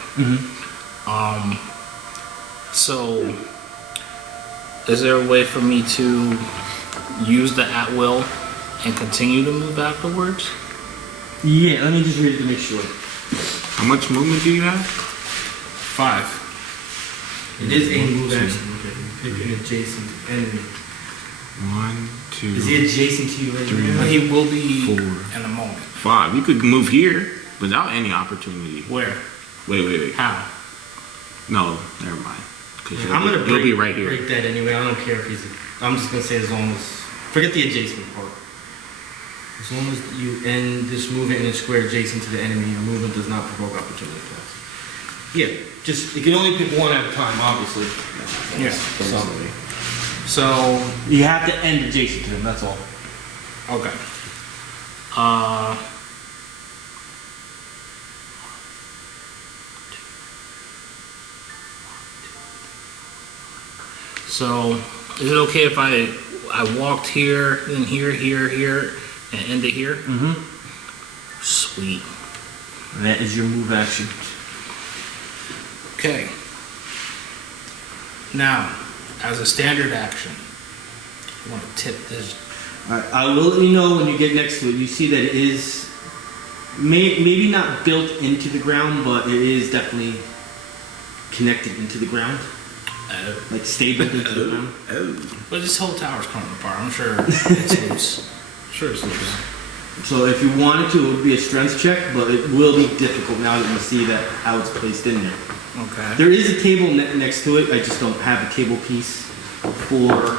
So is there a way for me to use the at will and continue to move afterwards? Yeah, let me just read it to make sure. How much movement do you have? 5. It is a move action. Pick an adjacent enemy. 1, 2, Is he adjacent to you right 3, now? He will be 4, in a moment. 5. You could move here without any opportunity. Where? Wait. How? No, never mind. Because I'm gonna you'll be right here. break that anyway. I don't care if he's. I'm just gonna say as long as. Forget the adjacent part. As long as you end this movement in a square adjacent to the enemy, your movement does not provoke opportunity attacks. Yeah, just you can only pick one at a time, obviously. Yeah. So You have to end adjacent to him. That's all. okay. So is it okay if I walked here, then here, and end it here? Sweet. That is your move action. Okay. Now, as a standard action, I want to tip this. Alright, I will let you know when you get next to it. You see that it is maybe not built into the ground, but it is definitely connected into the ground. Like stable into the ground. But this whole tower's coming apart. I'm sure it's loose. Sure it's loose. So if you wanted to, it would be a strength check, but it will be difficult now that you see that how it's placed in there. Okay. There is a table next to it. I just don't have a table piece for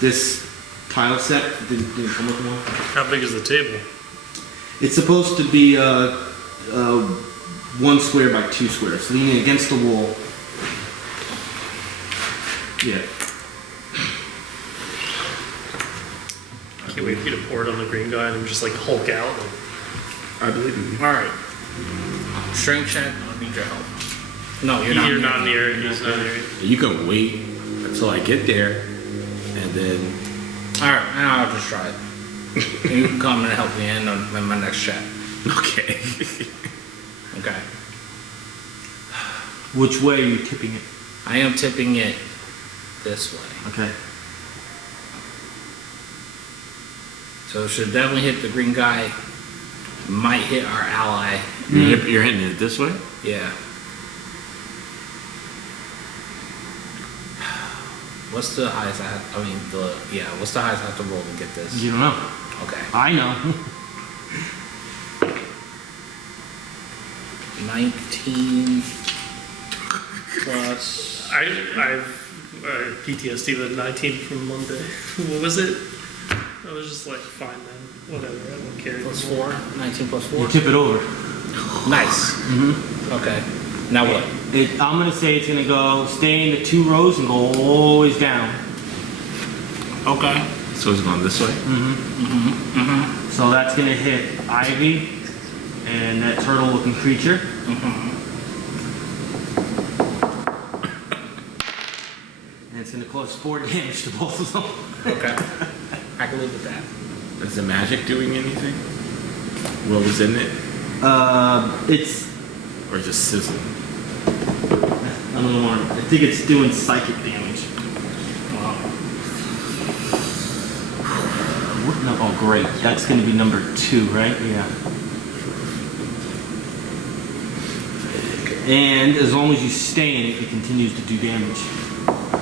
this tile set. Didn't come with one. How big is the table? It's supposed to be 1 square by 2 squares, leaning against the wall. Yeah. Can't wait for you to pour it on the green guy and him just like Hulk out. I believe in you. All right. Strength check. I need your help. No, you're not. You're not near it. He's not near it. You can wait until I get there, and then. All right, I'll just try it. You can come and help me in on my next check. Okay. Okay. Which way are you tipping it? I am tipping it this way. Okay. So it should definitely hit the green guy. Might hit our ally. You're hitting it this way? Yeah. What's the highest I have? What's the highest I have to roll to get this? You don't know. Okay. I know. 19 plus. I've PTSD with 19 from Monday. What was it? I was just like, fine then, whatever. I don't care. Plus anymore. 4. 19 plus 4. You tip it over. Nice. Okay. Now what? I'm gonna say it's gonna go stay in the 2 rows and go always down. Okay. So it's going this way? So that's gonna hit Ivy and that turtle-looking creature. And it's gonna cause 4 damage to both of them. Okay. I can live with that. Is the magic doing anything? What was in it? It's Or just sizzling? I don't know. I think it's doing psychic damage. No, oh great. That's gonna be number 2, right? Yeah. And as long as you stay in it, it continues to do damage.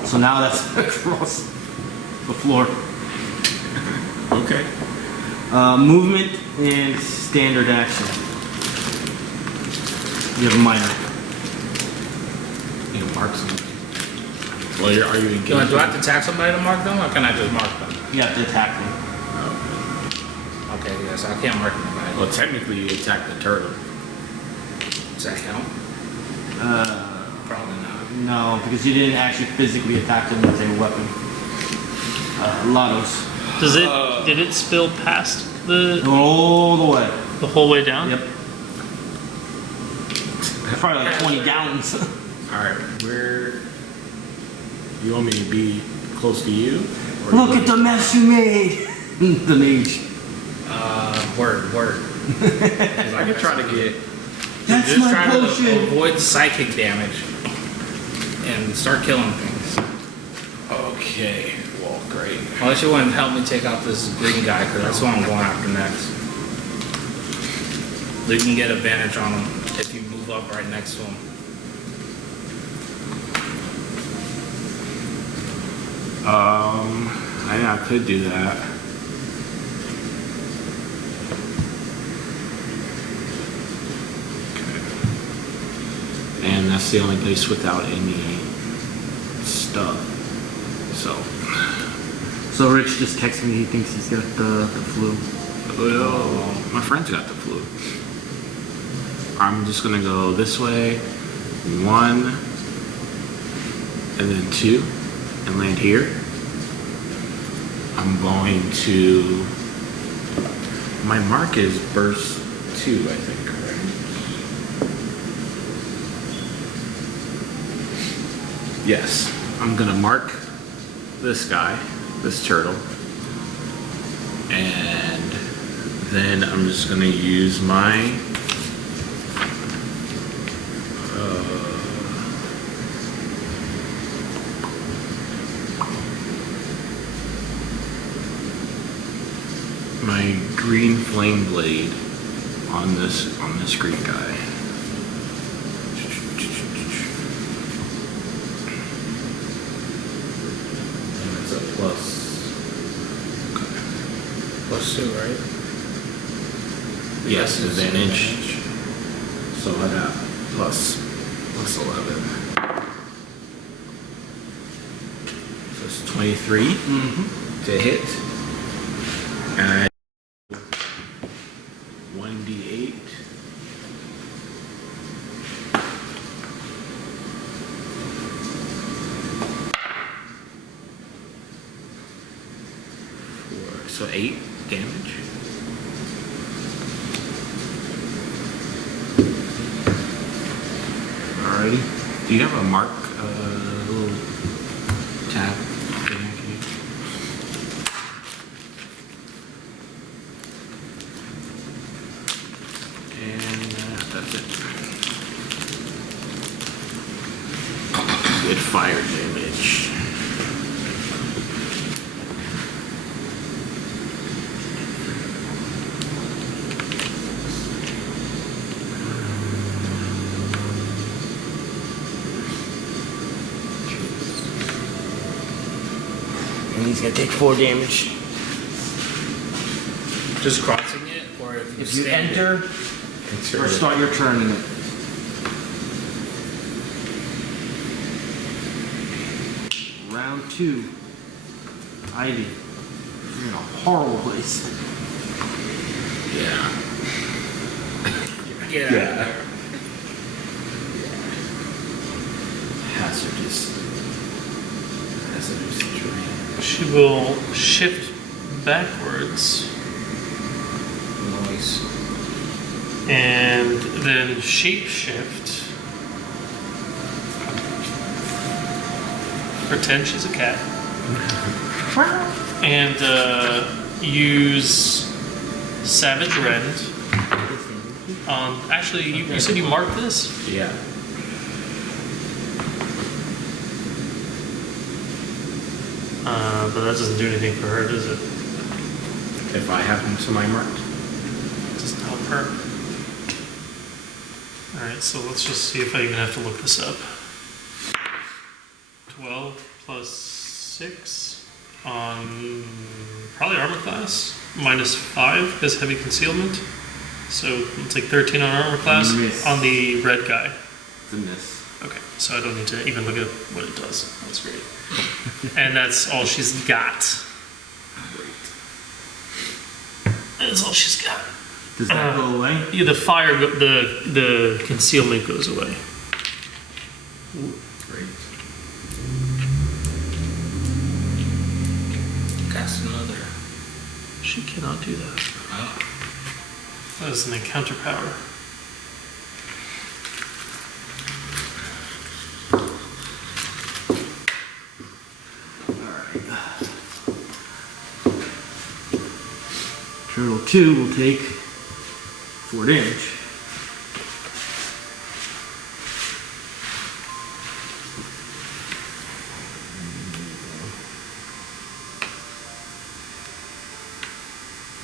So now that's across the floor. Okay. Movement and standard action. You have a minor. You know, mark something. Well, are you engaged? Do I have to attack somebody to mark them, or can I just mark them? You have to attack them. Okay, yes, I can't mark anybody. Well, technically, you attack the turtle. Does that count? Probably not. No, because you didn't actually physically attack them with a weapon. Lados. Does it? Did it spill past the All the way. whole way down? Yep. Probably like 20 gallons. Alright, where... You want me to be close to you? Or Look at the mess you made! The mage. Word. 'Cause I could try to get... That's Just my try to potion! avoid psychic damage and start killing things. Okay, well, great. Unless you want to help me take out this green guy, because that's what I'm going after next. You can get advantage on him if you move up right next to him. I could do that. Okay. And that's the only place without any stuff. So Rich just texted me, he thinks he's got the flu. Well, my friend's got the flu. I'm just gonna go this way, 1, and then 2, and land here. I'm going to... My mark is burst 2, I think, right? Yes. I'm gonna mark this guy, this turtle. And then I'm just gonna use my... my green flame blade on this green guy. And it's a plus. +2, right? Yes, advantage. So I got plus 11. So it's 23 to hit. And 1d8. So 8 damage. Alrighty. Do you have a mark, little tab? And that's it. Good fire damage. And he's gonna take 4 damage. Just crossing it, or if If you enter or start your turn in it. Round 2. Ivy. You're in a horrible place. Yeah. Get out of there. Hazardous terrain. She will shift backwards Noise. and then shape shift. Pretend she's a cat. And use Savage Rend. Actually, you said you marked this? Yeah. But that doesn't do anything for her, does it? If I happen to my mark. Doesn't help her. Alright, so let's just see if I even have to look this up. 12 plus 6 on probably armor class. -5 because heavy concealment. So it's like 13 on armor class Miss. on the red guy. It's a miss. Okay, so I don't need to even look at what it does. That's great. And that's all she's got. That's all she's got. Does that go away? Yeah, the fire, the concealment goes away. Great. Cast another. She cannot do that. Oh. That is an encounter power. Turtle 2 will take 4 damage.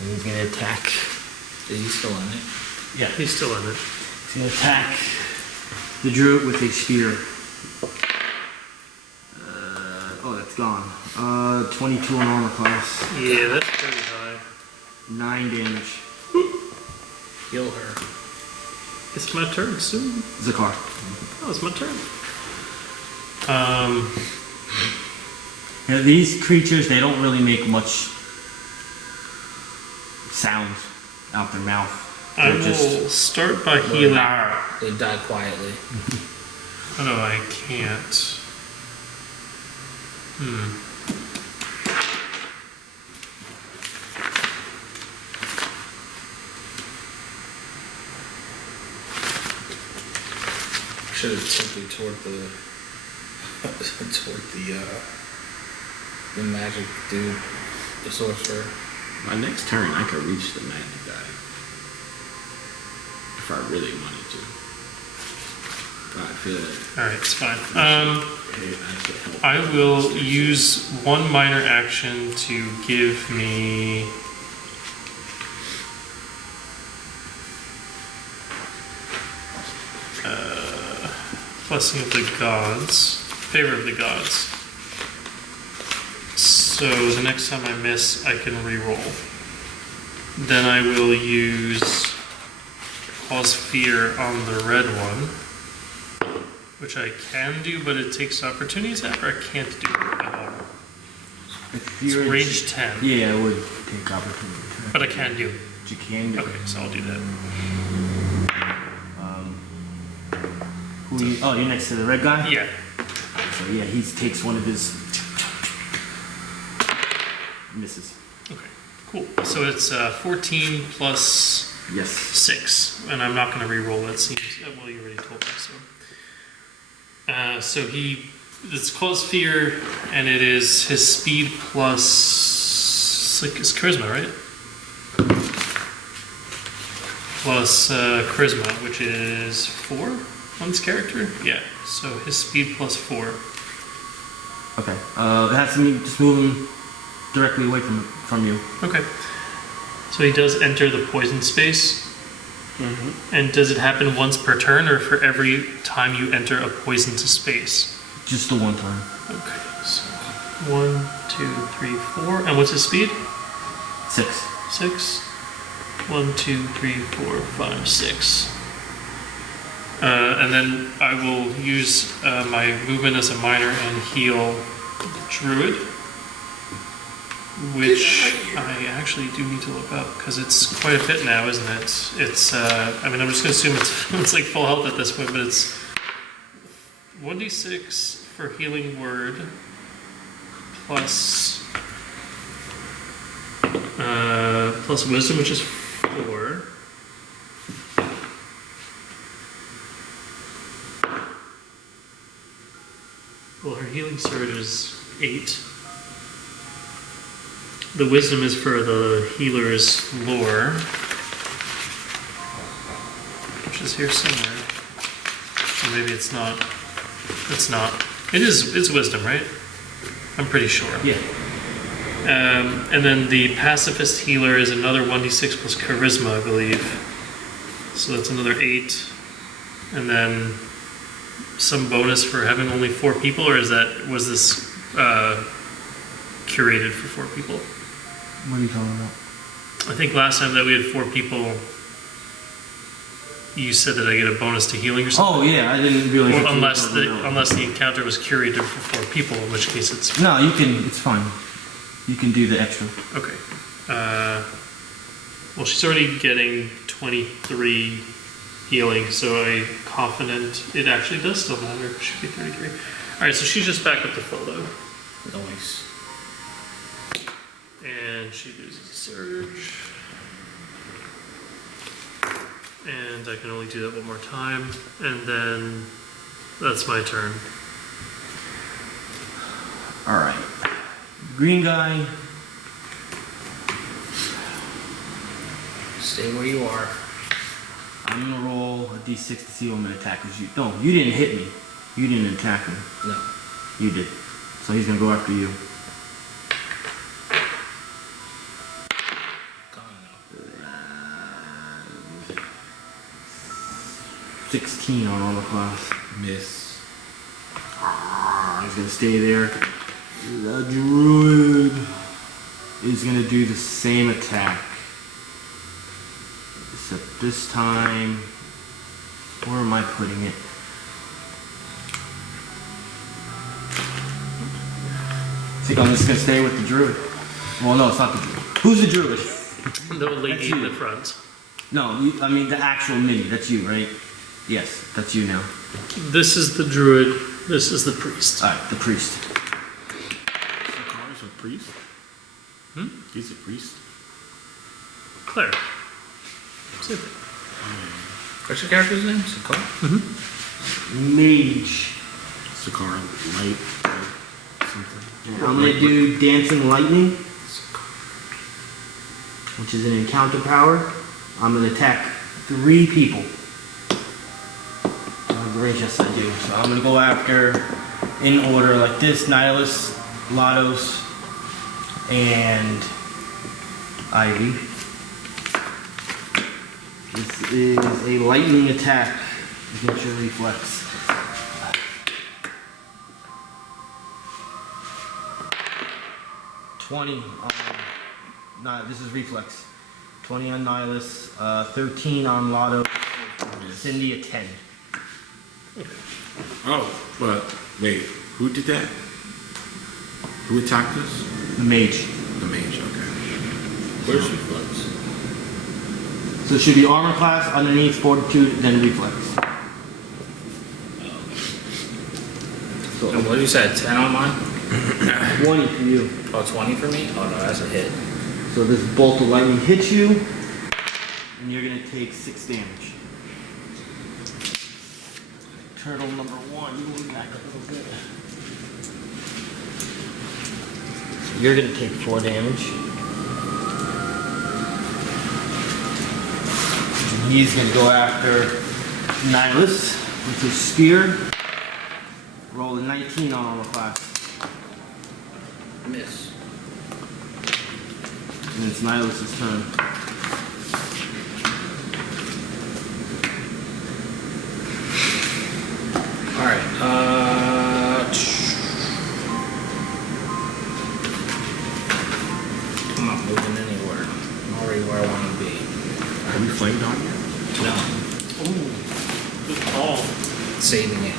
And he's gonna attack. Is he still in it? Yeah, he's still in it. He's gonna attack the druid with a spear. Oh, that's gone. 22 on armor class. Yeah, that's pretty high. 9 damage. Heal her. It's my turn soon. Zakhar. Oh, it's my turn. Yeah, these creatures, they don't really make much sounds out their mouth. I They're will start by healing. They die quietly. Oh no, I can't. Should have simply toward the magic dude, the sorcerer. My next turn, I could reach the magic guy. If I really wanted to. But I feel like Alright, it's fine. I could help. I will use one minor action to give me Blessing of the Gods, Favor of the Gods. So the next time I miss, I can re-roll. Then I will use Cause Fear on the red one, which I can do, but it takes opportunity attack, or I can't do at all. If It's you're range 10, Yeah, it would take opportunity. but I can do. But you can do Okay, so I'll do that. Oh, you're next to the red guy? Yeah. So yeah, he takes one of his... Misses. Okay, cool. So it's 14 plus Yes. 6, and I'm not going to re-roll. That seems well. You already told me so. So it's Cause Fear, and it is his speed plus like his charisma, right? Plus charisma, which is 4 on this character. Yeah. So his speed plus 4. Okay. It has to be just moving directly away from you. Okay. So he does enter the poison space. Mm-hmm. And does it happen once per turn, or for every time you enter a poison space? Just the one time. Okay, so 1, 2, 3, 4. And what's his speed? 6. 6. 1, 2, 3, 4, 5, 6. And then I will use my movement as a minor and heal Druid, which I actually do need to look up because it's quite a bit now, isn't it? It's I mean, I'm just gonna assume it's like full health at this point, but it's 1d6 for healing word plus wisdom, which is 4. Well, her healing surge is 8. The wisdom is for the healer's lore, which is here somewhere. Or maybe it's not. It's not. It is. It's wisdom, right? I'm pretty sure. Yeah. And then the pacifist healer is another 1d6 plus charisma, I believe. So that's another 8. And then some bonus for having only 4 people, or was this curated for 4 people? What are you talking about? I think last time that we had 4 people, you said that I get a bonus to healing or something. Oh yeah, I didn't realize. Or that you unless were the covered up. unless the encounter was curated for 4 people, in which case it's No, you can. It's fine. You can do the extra. okay. Well, she's already getting 23 healing, so I'm confident it actually does still matter. It should be 33. All right, so she's just back up to full though, Nice. and she loses a surge. And I can only do that one more time, and then that's my turn. All right. Green guy. Stay where you are. I'm gonna roll a d6 to see what I'm gonna attack. Cause you didn't hit me. You didn't attack me. No. You did. So he's gonna go after you. Gone. 16 on armor class. Miss. He's gonna stay there. The druid is gonna do the same attack. Except this time, where am I putting it? See, I'm just gonna stay with the druid. Well, no, it's not the druid. Who's the druid? The lady That's in you. the front. No, I mean the actual mini. That's you, right? Yes, that's you now. This is the druid. This is the priest. All right, the priest. Zakhar's a priest? He's a priest? Cleric. Same thing. What's your character's name? Zakhar? Mage. Zakhar light something. I'm gonna do Dancing Lightning, which is an encounter power. I'm gonna attack 3 people. Yes, I do. So I'm gonna go after, in order like this, Nihilus, Lados, and Ivy. This is a lightning attack against your reflex. This is reflex. 20 on Nihilus, 13 on Lados, Cindy a 10. Oh, but wait, who did that? Who attacked us? The mage. The mage, okay. Where's reflex? So it should be armor class, underneath fortitude, then reflex. And what did you say? 10 on mine? 20 for you. Oh, 20 for me? Oh no, that's a hit. So this bolt of lightning hits you, and you're gonna take 6 damage. Turtle number 1, you move back a little bit. You're gonna take 4 damage. And he's gonna go after Nihilus with his spear. Roll a 19 on armor class. Miss. And it's Nihilus' turn. Alright, I'm not moving anywhere. I'm already where I want to be. Have we flamed on yet? No, Good call. saving it.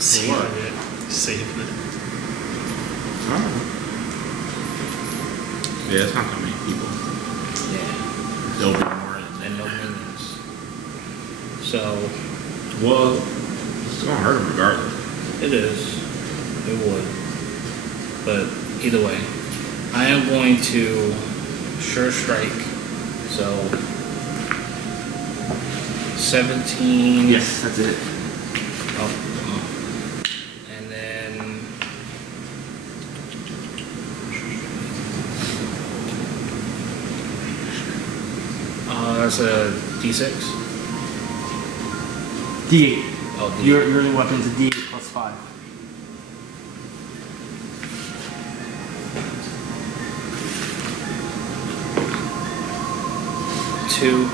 Saving it. Saving it. Oh. Yeah, it's not that many people. Yeah, There'll be more in and no minions. So, Well, it's gonna hurt him regardless. it is. It would. But either way, I am going to sure strike. So, 17. Yes, that's it. Oh. And then that's a D6. D8. Oh, D8. Your weapon's a D8 plus 5. Two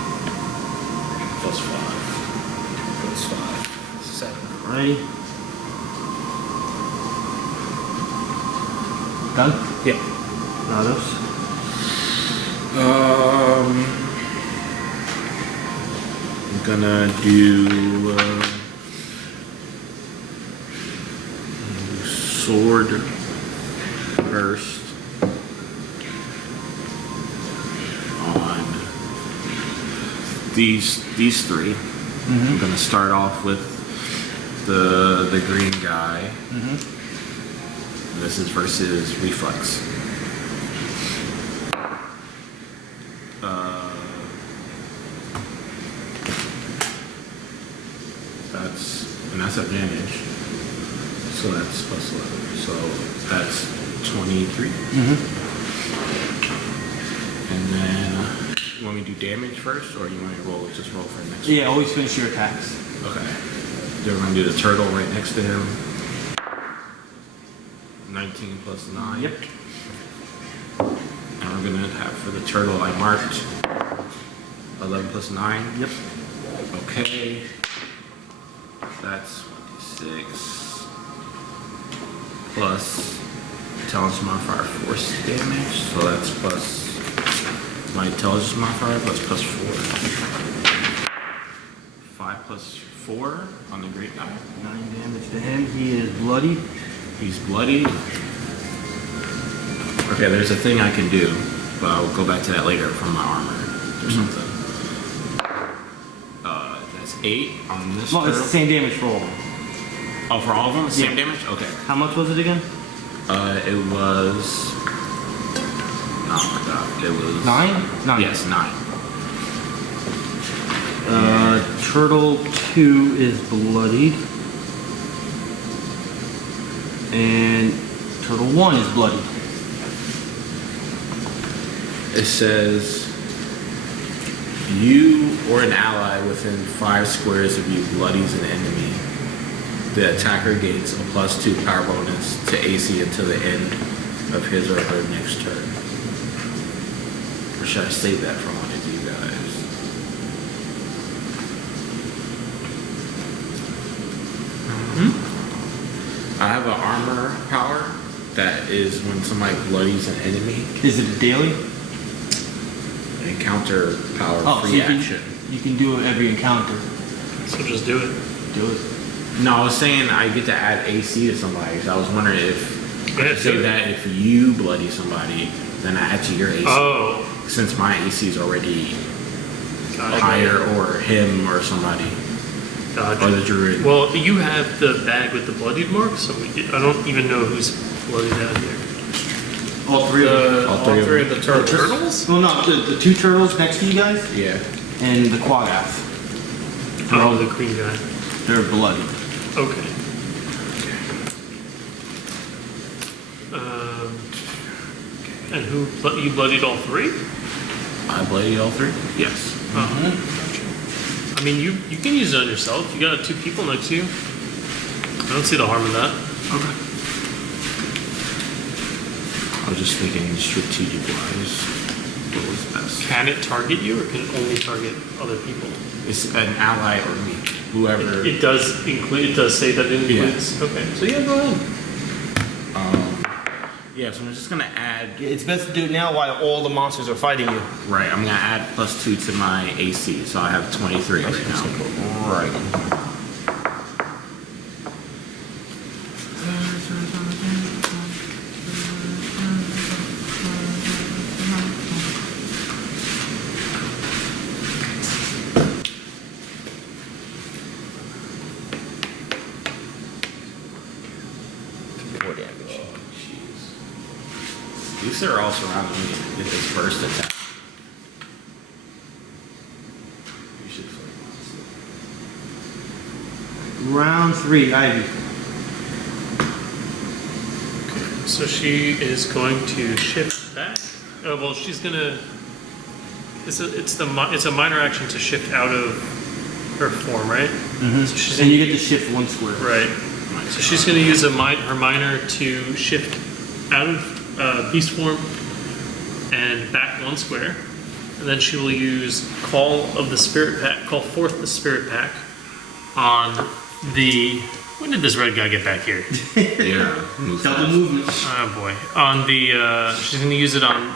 plus 5 plus 5. 7. Ready? Done? Yeah. Lados? gonna do sword first on these three. I'm gonna start off with the green guy. This is versus reflex. That's advantage. So that's plus 11. So that's 23. And then you want me to do damage first, or you want me to just roll for the next Yeah, always finish your attacks. one? Okay. Then we're gonna do the turtle right next to him. 19 plus 9. Yep. And we're gonna have for the turtle I marked 11 plus 9. Yep. Okay. That's 6 plus intelligence modifier force damage. So that's plus my intelligence modifier plus 4. 5 plus 4 on the great guy. 9 damage to him. He is bloody. He's bloody. Okay, there's a thing I can do, but I'll go back to that later from my armor or something. That's 8 on this. Well, it's the turtle. same damage for all. Oh, for all of them? Same Yeah. damage? Okay. How much was it again? It was... Oh my god. It was... 9? 9. Yes, 9. Turtle 2 is bloodied. And turtle 1 is bloodied. It says... You or an ally within 5 squares of you bloodies an enemy. The attacker gains a +2 power bonus to AC until the end of his or her next turn. Or should I save that for one of you guys? I have an armor power that is when somebody bloodies an enemy. Is it a daily? Encounter power Oh, so free you can, action. you can do it every encounter. So just do it. Do it. No, I was saying I get to add AC to somebody. So I was wondering if Yeah, say do it. that if you bloody somebody, then I add to your AC. Oh, Since my AC is already gotcha. higher, or him or somebody, Gotcha. or the druid. Well, you have the bag with the bloodied mark, so I don't even know who's bloodied out here. All three of them. All three of the turtles. Well, no, the 2 turtles next to you guys Yeah. and the quagath. Oh, the green guy. They're bloody. Okay. And you bloodied all 3? I bloody all 3? Yes. Gotcha. I mean, you can use it on yourself. You got 2 people next to you. I don't see the harm in that. Okay. I was just thinking strategic wise, what was best? Can it target you, or can it only target other people? It's an ally or me, whoever. It does include. It does say that it includes. Okay, so yeah, go ahead. Yeah, so I'm just gonna add. It's best to do it now while all the monsters are fighting you. Right, I'm gonna add +2 to my AC, so I have 23 right now. Right. These are all surrounding me with his first attack. You should play Round 3, Ivy. So she is going to shift back. Oh well, she's gonna. It's a minor action to shift out of her form, right? Mm-hmm. So she's And you gonna- get to shift 1 square. Right. So she's going to use her minor to shift out of beast form and back 1 square, and then she will use call forth the spirit pack on the. When did this red guy get back here? Yeah. Move Double fast. movement. Oh boy! On the she's going to use it on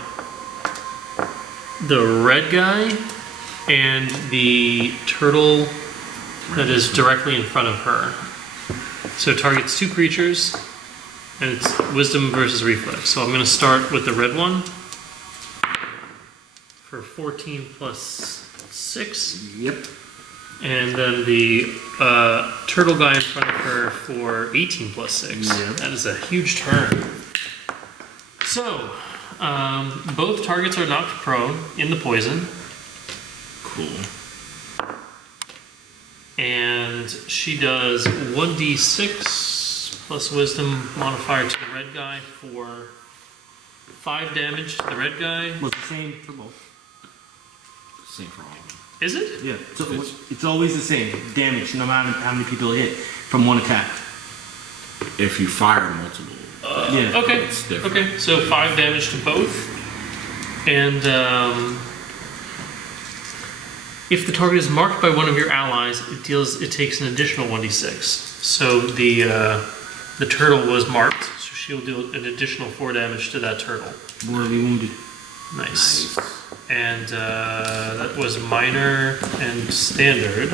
the red guy and the turtle that is directly in front of her. So it targets 2 creatures, and it's wisdom versus reflex. So I'm going to start with the red one for 14 plus 6. Yep. And then the turtle guy in front of her for 18 plus 6. Yep. That is a huge turn. So, both targets are knocked prone in the poison. Cool. And she does 1d6 plus wisdom modifier to the red guy for 5 damage to the red guy. Well, it's the same for both. Same for all of them. Is it? Yeah. So it's always the same damage, no matter how many people hit from one attack. If you fire multiple, Yeah. Okay. it's different. Okay, so 5 damage to both. And if the target is marked by one of your allies, it takes an additional 1d6. So the turtle was marked, so she'll do an additional 4 damage to that turtle. Mortally wounded. Nice. And that was minor and standard.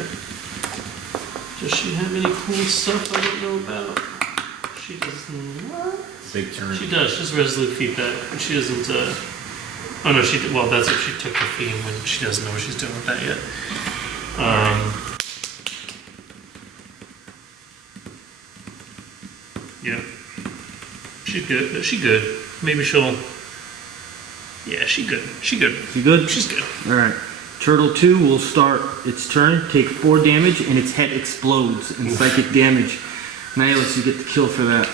Does she have any cool stuff I don't know about? She does not. Big turn. She does. She has resolute feedback, but she doesn't. Oh no, she. Well, that's if she took the theme, and she doesn't know what she's doing with that yet. Yeah. She's good. She good. Maybe she'll. Yeah, she good. She good. You good? She's good. All right. Turtle 2 will start its turn, take 4 damage, and its head explodes in psychic damage. Nihilus, you get the kill for that.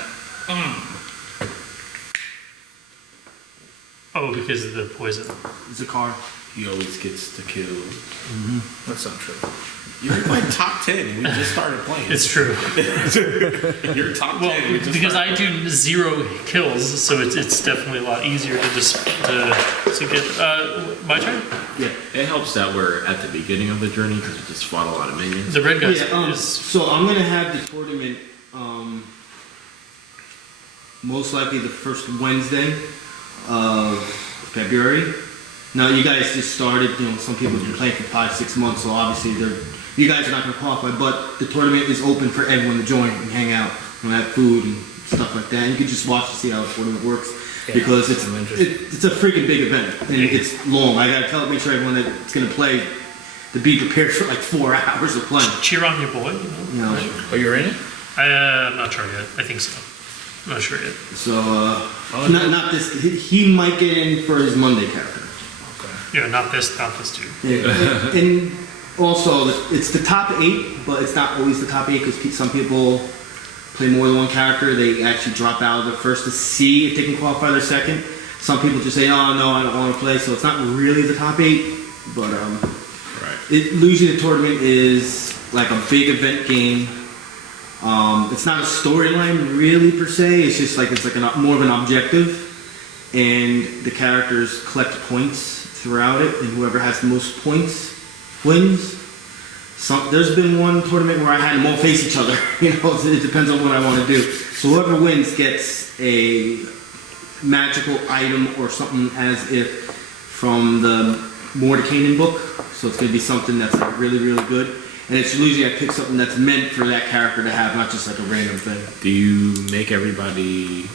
Oh, because of the poison. Zakhar. He always gets to kill. That's not true. You're like top 10. We just started playing. It's true. You're top 10. Well, we just because started. I do 0 kills, so it's definitely a lot easier to just to get. My turn. Yeah. It helps that we're at the beginning of the journey because we just fought a lot of minions. The red guy is. So I'm gonna have the tournament most likely the first Wednesday of February. Now you guys just started. You know, some people have been playing for 5-6 months, so obviously you guys are not gonna qualify. But the tournament is open for everyone to join and hang out and have food and stuff like that. And you can just watch to see how the tournament works. Yeah, Because it's I'm interested. it's a freaking big event and it's long. I gotta make sure everyone that's gonna play to be prepared for like 4 hours of playing. Cheer on your boy. You know, Oh, you're in it? I'm not sure yet. I think so. I'm not sure yet. so not this. He might get in for his Monday character. Okay. Yeah, not this dude. Yeah. And also it's the top 8, but it's not always the top 8 because some people play more than one character. They actually drop out of the first to see if they can qualify their second. Some people just say, "Oh no, I don't want to play," so it's not really the top 8. But usually the tournament is like a big event game. It's not a storyline really per se. It's just like more of an objective, and the characters collect points throughout it, and whoever has the most points wins. There's been one tournament where I had them all face each other. You know, it depends on what I want to do. So whoever wins gets a magical item or something as if from the Mordekainen book. So it's going to be something that's like really, really good. And it's usually I pick something that's meant for that character to have, not just like a random thing. Do you make everybody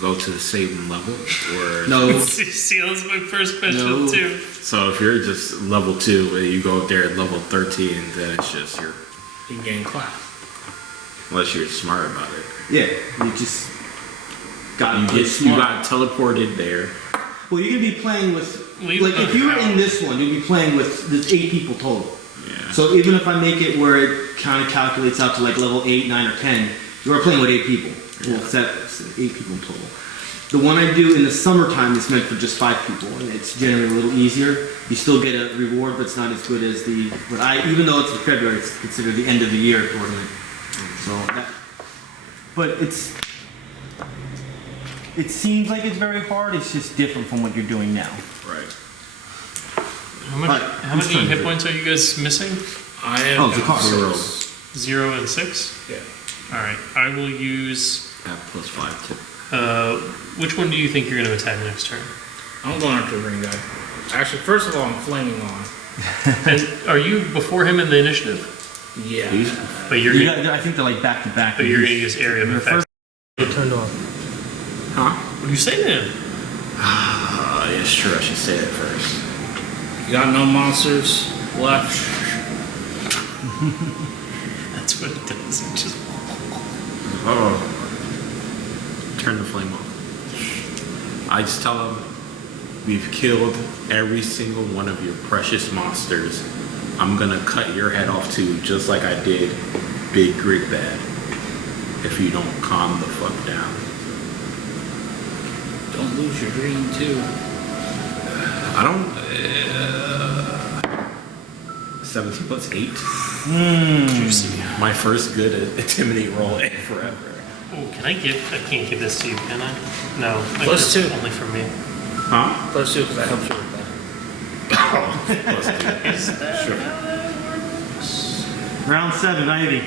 go to the same level? Or No. See, that's my first question No. too. So if you're just level 2 and you go up there at level 13, then it's just You can gain class. unless you're smart about it. Yeah, you just got You got teleported there. Well, you're going to be playing with, Leave like it if you were out. in this one, you'll be playing with, there's 8 people total. Yeah. So even if I make it where it kind of calculates out to like level 8, 9, or 10, you are playing with 8 people. Well, it's 8 people in total. The one I do in the summertime is meant for just 5 people, and it's generally a little easier. You still get a reward, but it's not as good as the. Even though it's in February, it's considered the end of the year tournament. So, but it seems like it's very hard. It's just different from what you're doing now. Right. How many hit points are you guys missing? I am. Oh, Zakhar. 0 and 6. Yeah. All right. I will use. Have +5 too. Which one do you think you're going to attack next turn? I'm going after the green guy. Actually, first of all, I'm flaming on. And are you before him in the initiative? Yeah. He's- But you're You gonna, got, I think they're like back to back. but you're gonna use area of Your effect. first- It turned off. Huh? What do you say to him? Yeah, sure. I should say that first. You got no monsters left. That's what it does. It just Oh. Turn the flame off. I just tell him, we've killed every single one of your precious monsters. I'm gonna cut your head off too, just like I did Big Grig Bad. If you don't calm the fuck down. Don't lose your dream too. I don't. 17 plus 8. juicy. My first good intimidate roll forever. Oh, can I give? I can't give this to you, can I? No. I Plus guess 2. Only for me. Huh? Plus 2 because I helped you with that. Plus 2. Sure. Round 7, Ivy.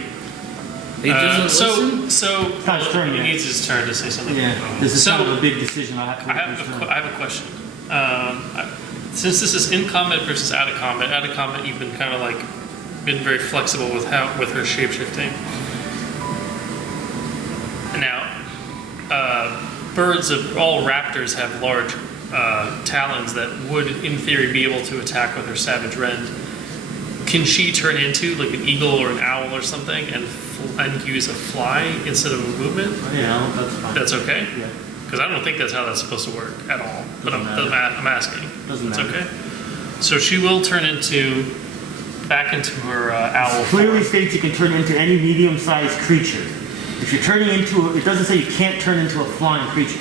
He doesn't listen? So not his turn he yet. needs his turn to say something. Yeah, this is So- kind of a big decision. I have to I have I have a question. Since this is in combat versus out of combat, you've been kind of like been very flexible with her shapeshifting. Now, birds of all raptors have large talons that would, in theory, be able to attack with her savage rend. Can she turn into like an eagle or an owl or something and use a fly instead of a movement? Yeah, that's fine. That's okay. Yeah. Because I don't think that's how that's supposed to work at all. But I'm Doesn't I'm asking. Doesn't It's matter. okay. So she will turn back into her owl. Clearly form. states you can turn into any medium-sized creature. If you're turning into it doesn't say you can't turn into a flying creature.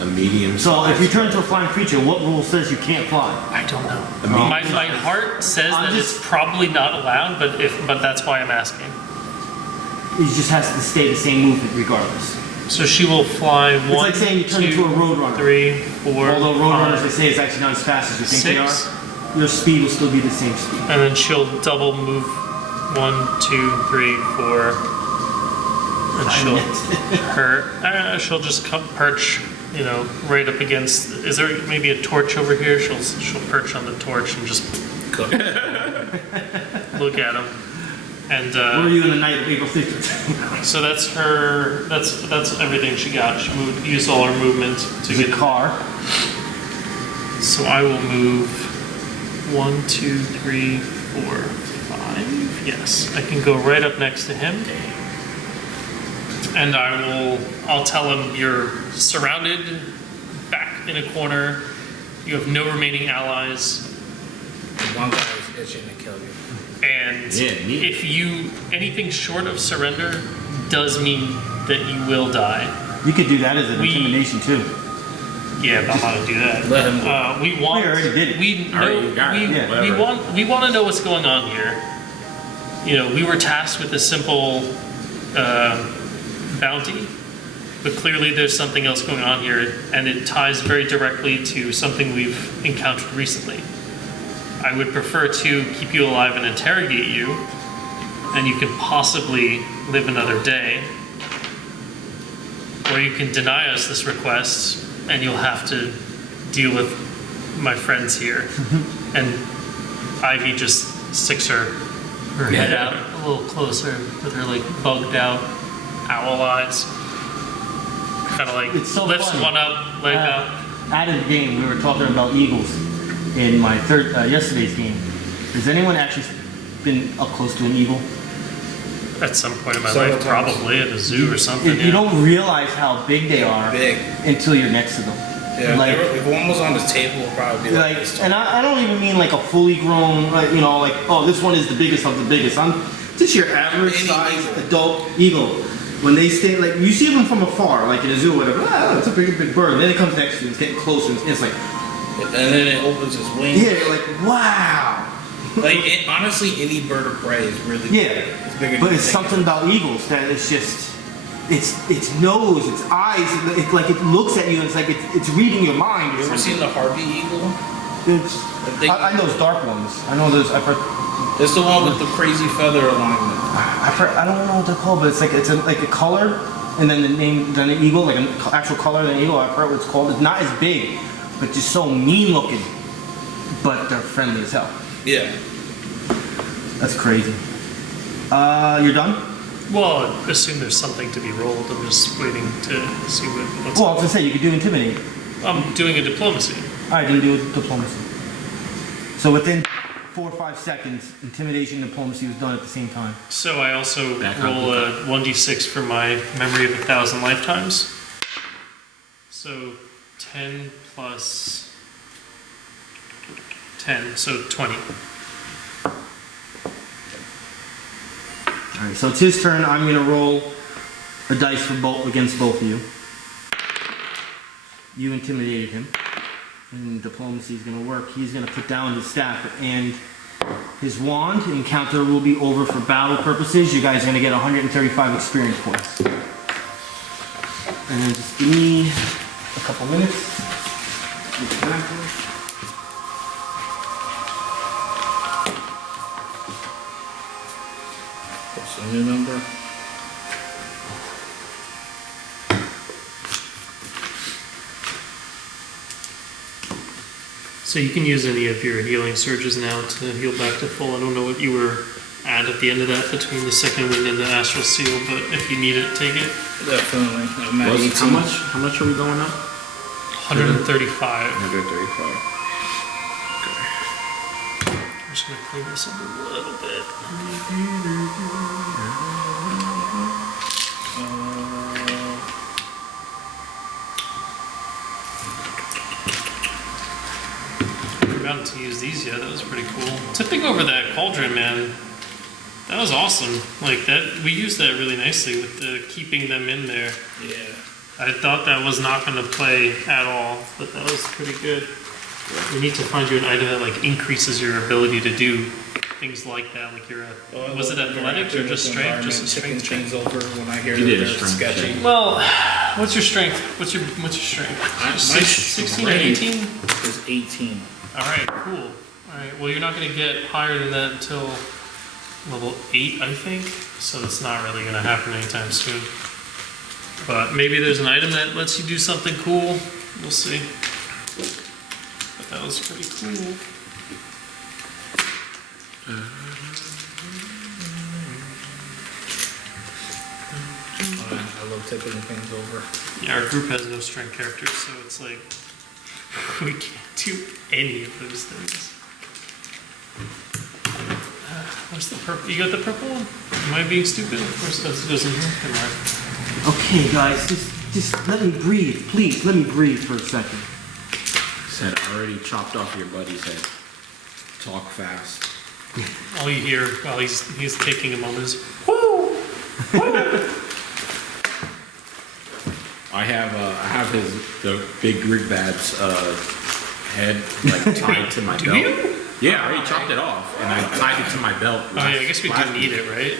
A medium. So if you turn into a flying creature, what rule says you can't fly? I don't know. mean- My heart says I'm that just- it's probably not allowed, but that's why I'm asking. It just has to stay the same movement regardless. So she will fly It's one, like saying you turn into a roadrunner. 3, 4, Although roadrunners, they 5, say it's actually not as fast as you think 6, they are. Your speed will still be the same speed. and then she'll double move 1, 2, 3, 4, and she'll just come perch, right up against. Is there maybe a torch over here? She'll perch on the torch and just Cook. look at him. And Where are you in the night of April 15th? so that's her. That's everything she got. She used all her movement to get. Zakhar. So I will move 1, 2, 3, 4, 5. Yes, I can go right up next to him. And I'll tell him you're surrounded, back in a corner. You have no remaining allies. One guy is itching to kill you. And Yeah, neat. if anything short of surrender does mean that you will die. You could do that as an We- intimidation too. Yeah, but I'm not gonna do that. Let him do We want. We already did it. We Already know. got it. We, Yeah. we Whatever. want to know what's going on here. We were tasked with a simple bounty, but clearly there's something else going on here, and it ties very directly to something we've encountered recently. I would prefer to keep you alive and interrogate you, and you can possibly live another day. Or you can deny us this request, and you'll have to deal with my friends here. And Ivy just sticks her head out a little closer with her bugged out owl eyes. Kind of It's so lifts funny. one up, leg up. Out of the game, we were talking about eagles in my yesterday's game. Has anyone actually been up close to an eagle? At some point in my Several life, times. probably at a zoo or something. You don't realize how big they are Big. until you're next to them. Yeah, Like- if one was on the table, it would probably be like this tall. And I don't even mean like a fully grown, oh, this one is the biggest of the biggest. I'm just your average Any size eagle. adult eagle. When they stay, you see them from afar, like in a zoo or whatever, it's a big bird. And then it comes next to you, it's getting closer, and it's like, And then it opens its wings. yeah, you're like, wow. Honestly, any bird of prey is really Yeah, it's bigger than but you it's think. something about eagles that it's just, its nose, its eyes, it's like it looks at you and it's like it's reading your mind. You or ever something. seen the Harpy eagle? I know those dark ones. I know those. I've heard. It's the one with the crazy feather alignment. I've heard. I don't know what they're called, but it's like like a color, and then the name, then an eagle, like an actual color of the eagle. I've heard what it's called. It's not as big, but just so mean looking. But they're friendly as hell. Yeah. That's crazy. You're done? Well, I assume there's something to be rolled. I'm just waiting to see what's. Well, I was gonna say you could do intimidate. I'm doing a diplomacy. All right, then do diplomacy. So within 4 or 5 seconds, intimidation and diplomacy was done at the same time. So I also Back roll up. a 1d6 for my memory of 1,000 lifetimes. So 10 plus 10, so 20. All right, so it's his turn. I'm gonna roll a dice for both against both of you. You intimidated him, and diplomacy is gonna work. He's gonna put down his staff and his wand. Encounter will be over for battle purposes. You guys are gonna get 135 experience points. And just give me a couple minutes. Get back to it. What's the new number? So you can use any of your healing surges now to heal back to full. I don't know what you were at the end of that between the second wind and the astral seal, but if you need it, take it. Definitely. I'm at How 18. much? How much are we going up? 135. 135. I'm just gonna clean this up a little bit. I forgot to use these yet. That was pretty cool. Tipping over that cauldron, man. That was awesome. Like that, we used that really nicely with the keeping them in there. Yeah. I thought that was not going to play at all, but that was pretty good. We need to find you an item that like increases your ability to do things like that. Like your was it athletics or just strength? Just a strength check. things over when I hear You that did a they're strength sketchy. check. Well, what's your strength? What's your strength? My 16 or 18? is 18. All right, cool. All right. Well, you're not going to get higher than that until level 8, I think. So it's not really going to happen anytime soon. But maybe there's an item that lets you do something cool. We'll see. But that was pretty cool. I love tipping things over. Yeah, our group has no strength characters, so it's like we can't do any of those things. What's the purple? You got the purple one? Am I being stupid? Of course, it doesn't. Never mind. Okay, guys, just let me breathe, please. Let me breathe for a second. Said I already chopped off your buddy's head. Talk fast. All you hear while he's taking a moment is whoo, whoo. I have the big Grigbad's head like tied to my Do belt. you? Yeah, I already chopped it off and I tied it to my belt. Oh yeah, I guess we do need it, right?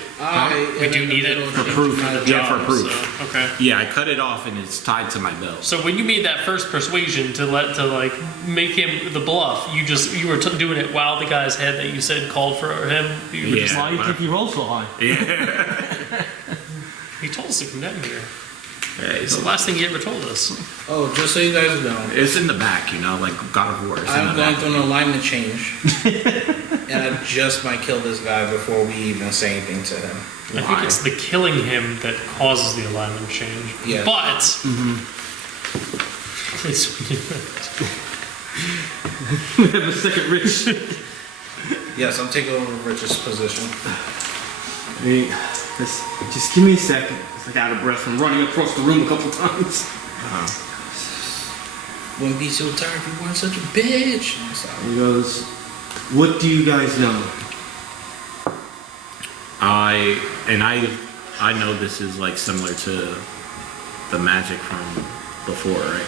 We do need it For proof. for the Yeah, job. for proof. So, okay. Yeah, I cut it off and it's tied to my belt. So when you made that first persuasion to make him the bluff, you were doing it while the guy's head that you said called for him. You were Yeah. just Why do you but- think he rolls so high? Yeah. he told us to come down here. Yeah, It's the last thing he ever told us. Oh, just so you guys know, it's in the back, like God of War. It's in I've the gone back. through an alignment change, and I just might kill this guy before we even say anything to him. I think it's the killing him that causes the alignment change. Yeah. But it's We have a second Rich. Yes, I'm taking over Rich's position. Hey, just give me a second. It's like out of breath from running across the room a couple times. Wouldn't be so tired if you weren't such a bitch. I'm sorry. He goes, what do you guys know? I know this is like similar to the magic from before, right?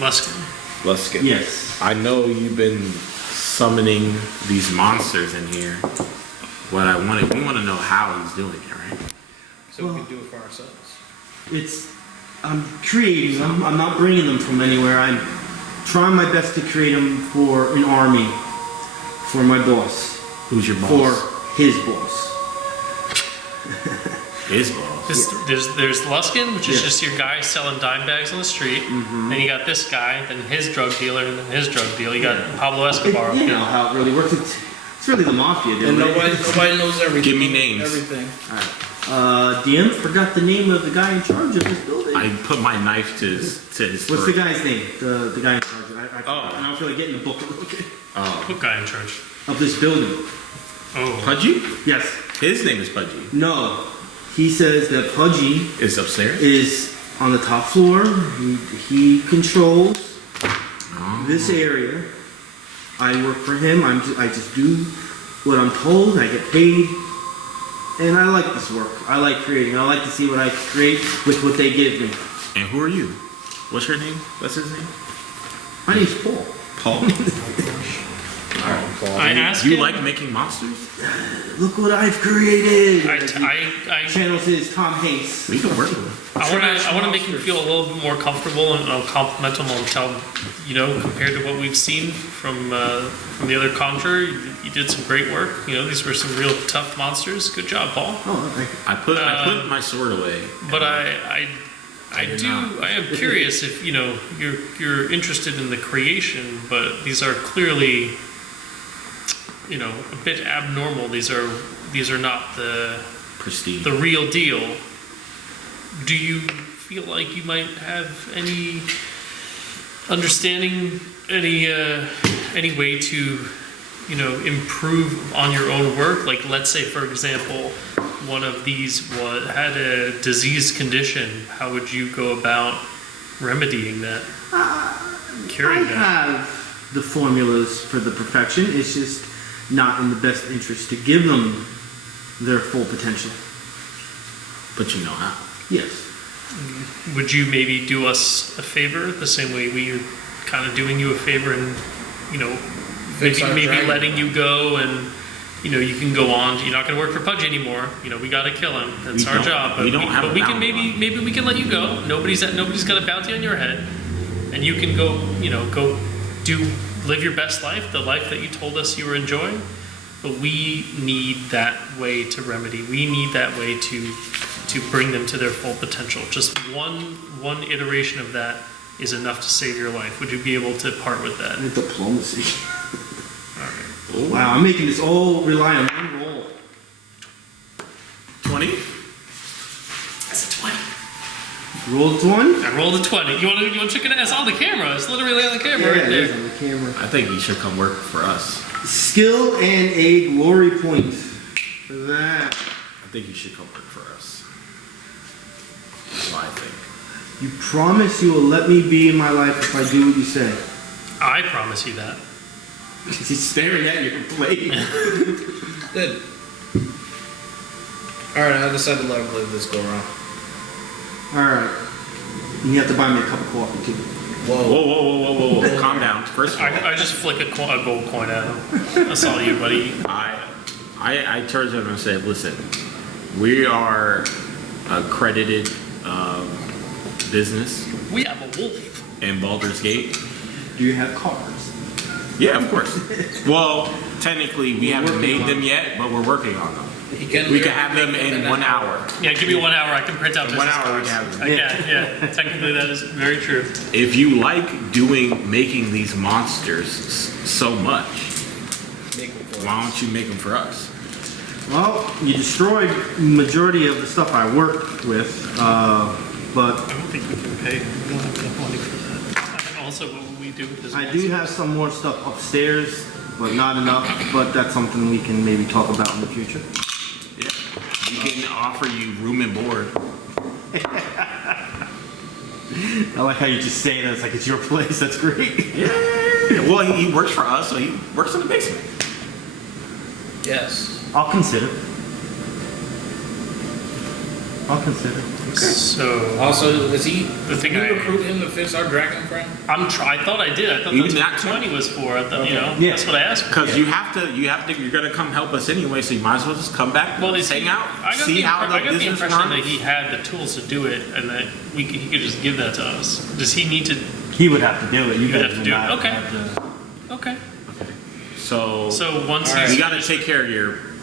Luskin. Luskin. Yes. I know you've been summoning these monsters in here. We want to know how he's doing it, right? So we can do it for ourselves. I'm creating them. I'm not bringing them from anywhere. I'm trying my best to create them for an army, for my boss, Who's your boss? for his boss. His boss. There's Luskin, which is Yeah. just your guy selling dime bags on the street. Then you got this guy, then his drug dealer, and then his drug dealer. You got Pablo Escobar. You know how it really works. really the mafia, dude. And nobody knows everything. Give me names. Everything. DM forgot the name of the guy in charge of this building. I put my knife to his What's throat. the guy's name? The guy in charge. Oh. I don't feel like getting the book What guy in charge? of this building. Oh. Pudgy? Yes. His name is Pudgy. No. He says that Pudgy Is upstairs? is on the top floor. He controls Oh. this area. I work for him. I just do what I'm told. I get paid. And I like this work. I like creating. I like to see what I create with what they give me. And who are you? What's your name? What's his name? My name's Paul. Paul. I asked You him. like making monsters? Look what I've created. I Channels his Tom Hanks. We can work with him. I want to make him feel a little bit more comfortable, and I'll compliment him. I'll tell him, compared to what we've seen from the other conjurer, you did some great work. These were some real tough monsters. Good job, Paul. Oh, thank you. I put my sword away. But I am curious if you're interested in the creation, but these are clearly a bit abnormal. These are not the Prestige. real deal. Do you feel like you might have any understanding, any way to improve on your own work? Like, let's say, for example, one of these had a disease condition. How would you go about remedying that? Curing I that? have the formulas for the perfection. It's just not in the best interest to give them their full potential. But you know how. Yes. Would you maybe do us a favor the same way we are kind of doing you a favor and Fix our maybe dragon. letting you go and you can go on. You're not going to work for Pudge anymore. We got to kill him. That's We our don't- job. But we don't have a we can bounty maybe we can let you go. Nobody's got a bounty on your head, and you can go live your best life, the life that you told us you were enjoying. But we need that way to remedy. We need that way to bring them to their full potential. Just one iteration of that is enough to save your life. Would you be able to part with that? With diplomacy. All right. Wow, I'm making this all rely on one roll. 20? That's a 20. Roll the 20? I rolled a 20. You want to check it out? It's on the camera. It's literally on the camera right it is there. on the camera. I think you should come work for us. Skill and a glory point for that. I think you should come work for us. That's what I think. You promise you will let me be in my life if I do what you say. I promise you that. He's staring at your plate. Good. Alright, I decided to let him live this go around. Alright. And you have to buy me a cup of coffee too. Whoa, whoa, whoa, whoa, whoa, whoa. Calm down. First of all, I just flick a gold coin at him. That's all you, buddy. I turned to him and said, listen, we are accredited business We have a wolf. in Baldur's Gate. Do you have cars? Yeah, of course. Well, technically, we haven't made them yet, but we're working on them. He We can have them in 1 hour. Yeah, give me 1 hour. I can print out business 1 hour we cards. can have them. I can, yeah. Technically, that is very true. If you like making these monsters so much, Make him for why us. don't you make them for us? Well, you destroyed majority of the stuff I worked with, but I don't think we can pay. We don't have enough money for that. And also, what would we do with this I monster? do have some more stuff upstairs, but not enough. But that's something we can maybe talk about in the future. Yeah. We can offer you room and board. I like how you just say that. It's like it's your place. That's great. Yeah. Well, he works for us, so he works in the basement. Yes. I'll consider. I'll consider. So, Also, is he? The thing did I- we recruit him to fix our dragon friend? I thought I did. I thought Even that's that what 20 was for. I thought, Yeah. that's what I asked for. Because you're gonna come help us anyway, so you might as well just come back, Well, is hang he, out, I got see the, how impre- the I got the business impression that runs. he had the tools to do it, and that he could just give that to us. Does he need to? He would have to do it. You He would guys have to would do it. not Okay. have to- Okay. So So once All right. he's you got to take care of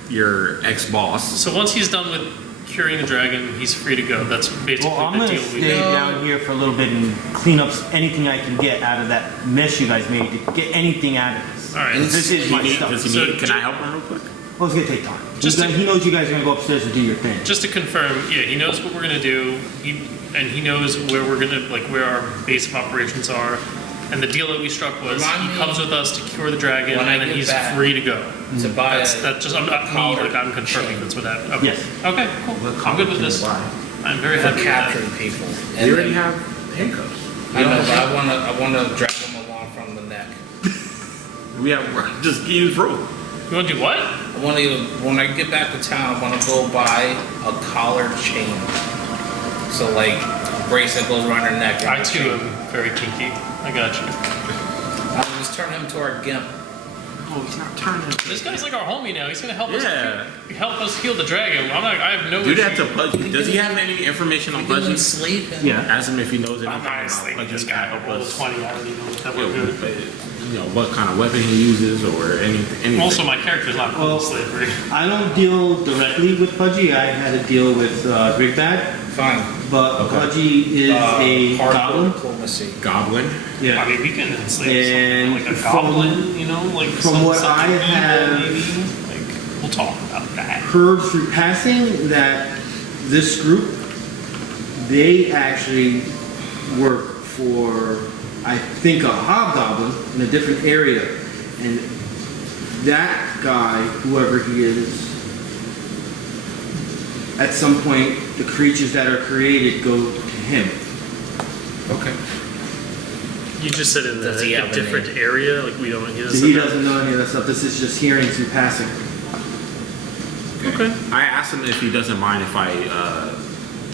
your ex-boss. so once he's done with curing the dragon, he's free to go. That's basically Well, I'm the gonna deal we stay made. down here for a little bit and clean up anything I can get out of that mess you guys made to get anything out of this. All right. This is my stuff. Does he So need? Can I help him real quick? Well, it's gonna take time. Just to- He knows you guys are gonna go upstairs and do your thing. Just to confirm, yeah, he knows what we're gonna do, and he knows where we're gonna, like, where our base of operations are. And the deal that we struck was Remind he me comes with us to cure the dragon, when I and then get he's back free to go. To buy That's just I'm not me, collar like I'm confirming chain. that's what happened. Okay. Yes. Okay. Cool. I'm good with this. I'm very for happy with that. capturing people. We And already then, have handcuffs. I know, but I wanna drag them along from the neck. We have just use rope. You want to do what? I want to, when I get back to town, I want to go buy a collared chain. So like a bracelet goes around her neck. and I a too chain. am very kinky. I got you. I'll just turn him to our gimp. Oh, he's not turning. This guy's like our homie now. He's gonna help Yeah. us heal the dragon. I have no Do issue. that to Pudgy. Does he have any information on We can Pudgy? sleep and Yeah. Ask him if he knows anything I'm not about sleeping Pudgy. this guy. Help Roll us. 20. I already know that Yeah, we're good. but, you know what kind of weapon he uses or anything. Also, my character's not cool Well, with slavery. I don't deal directly with Pudgy. I had to deal with Rigbad, fine. but Okay. Pudgy is a Hardcore goblin. diplomacy. Goblin. I Yeah. mean, we can enslave And something like a from- goblin, you know, like from what something I evil, have- maybe. Like, we'll talk about that. Heard through passing that this group, they actually work for, I think, a hobgoblin in a different area. And that guy, whoever he is, at some point, the creatures that are created go to him. Okay. You just said in Does he a have a different area, like we don't. He So doesn't. he doesn't know any of that stuff. This is just hearing through passing. Okay. I asked him if he doesn't mind if I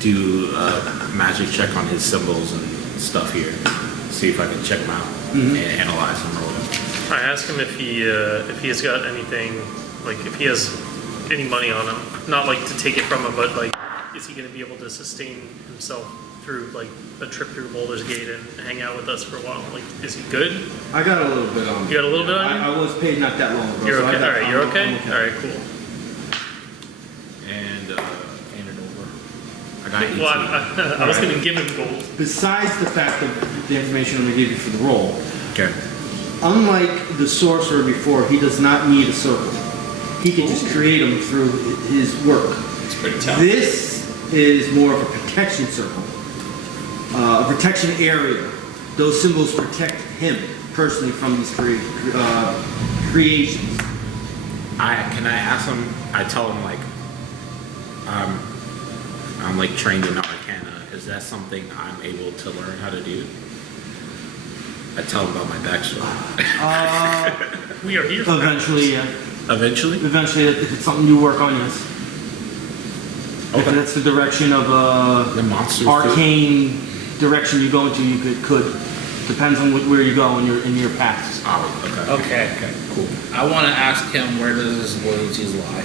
do a magic check on his symbols and stuff here. See if I can check them out and analyze them or whatever. I asked him if he has got anything, like if he has any money on him, not like to take it from him, but like, is he going to be able to sustain himself through like a trip through Boulder's Gate and hang out with us for a while? Like, is he good? I got a little bit on me. You got a little bit on you? I was paid not that long ago. You're so I okay. got- All right. You're I'm okay. All right. Cool. And Hand it over. I got 18. Well, I was going to give him gold. Besides the fact of the information I'm going to give you for the roll, Okay. unlike the sorcerer before, he does not need a circle. He can just create them through his work. It's pretty talented. This is more of a protection circle, a protection area. Those symbols protect him personally from these creations. Can I ask him? I tell him like, I'm like trained in Arcana. Is that something I'm able to learn how to do? I tell him about my backstory. We are here. For Eventually, yeah. Eventually. Eventually, if it's something you work on, yes. If Okay. that's the direction of The monsters. too? arcane direction you go into, you could. Depends on where you go in your paths. Oh, okay. Okay. Cool. I want to ask him where does his loyalties lie.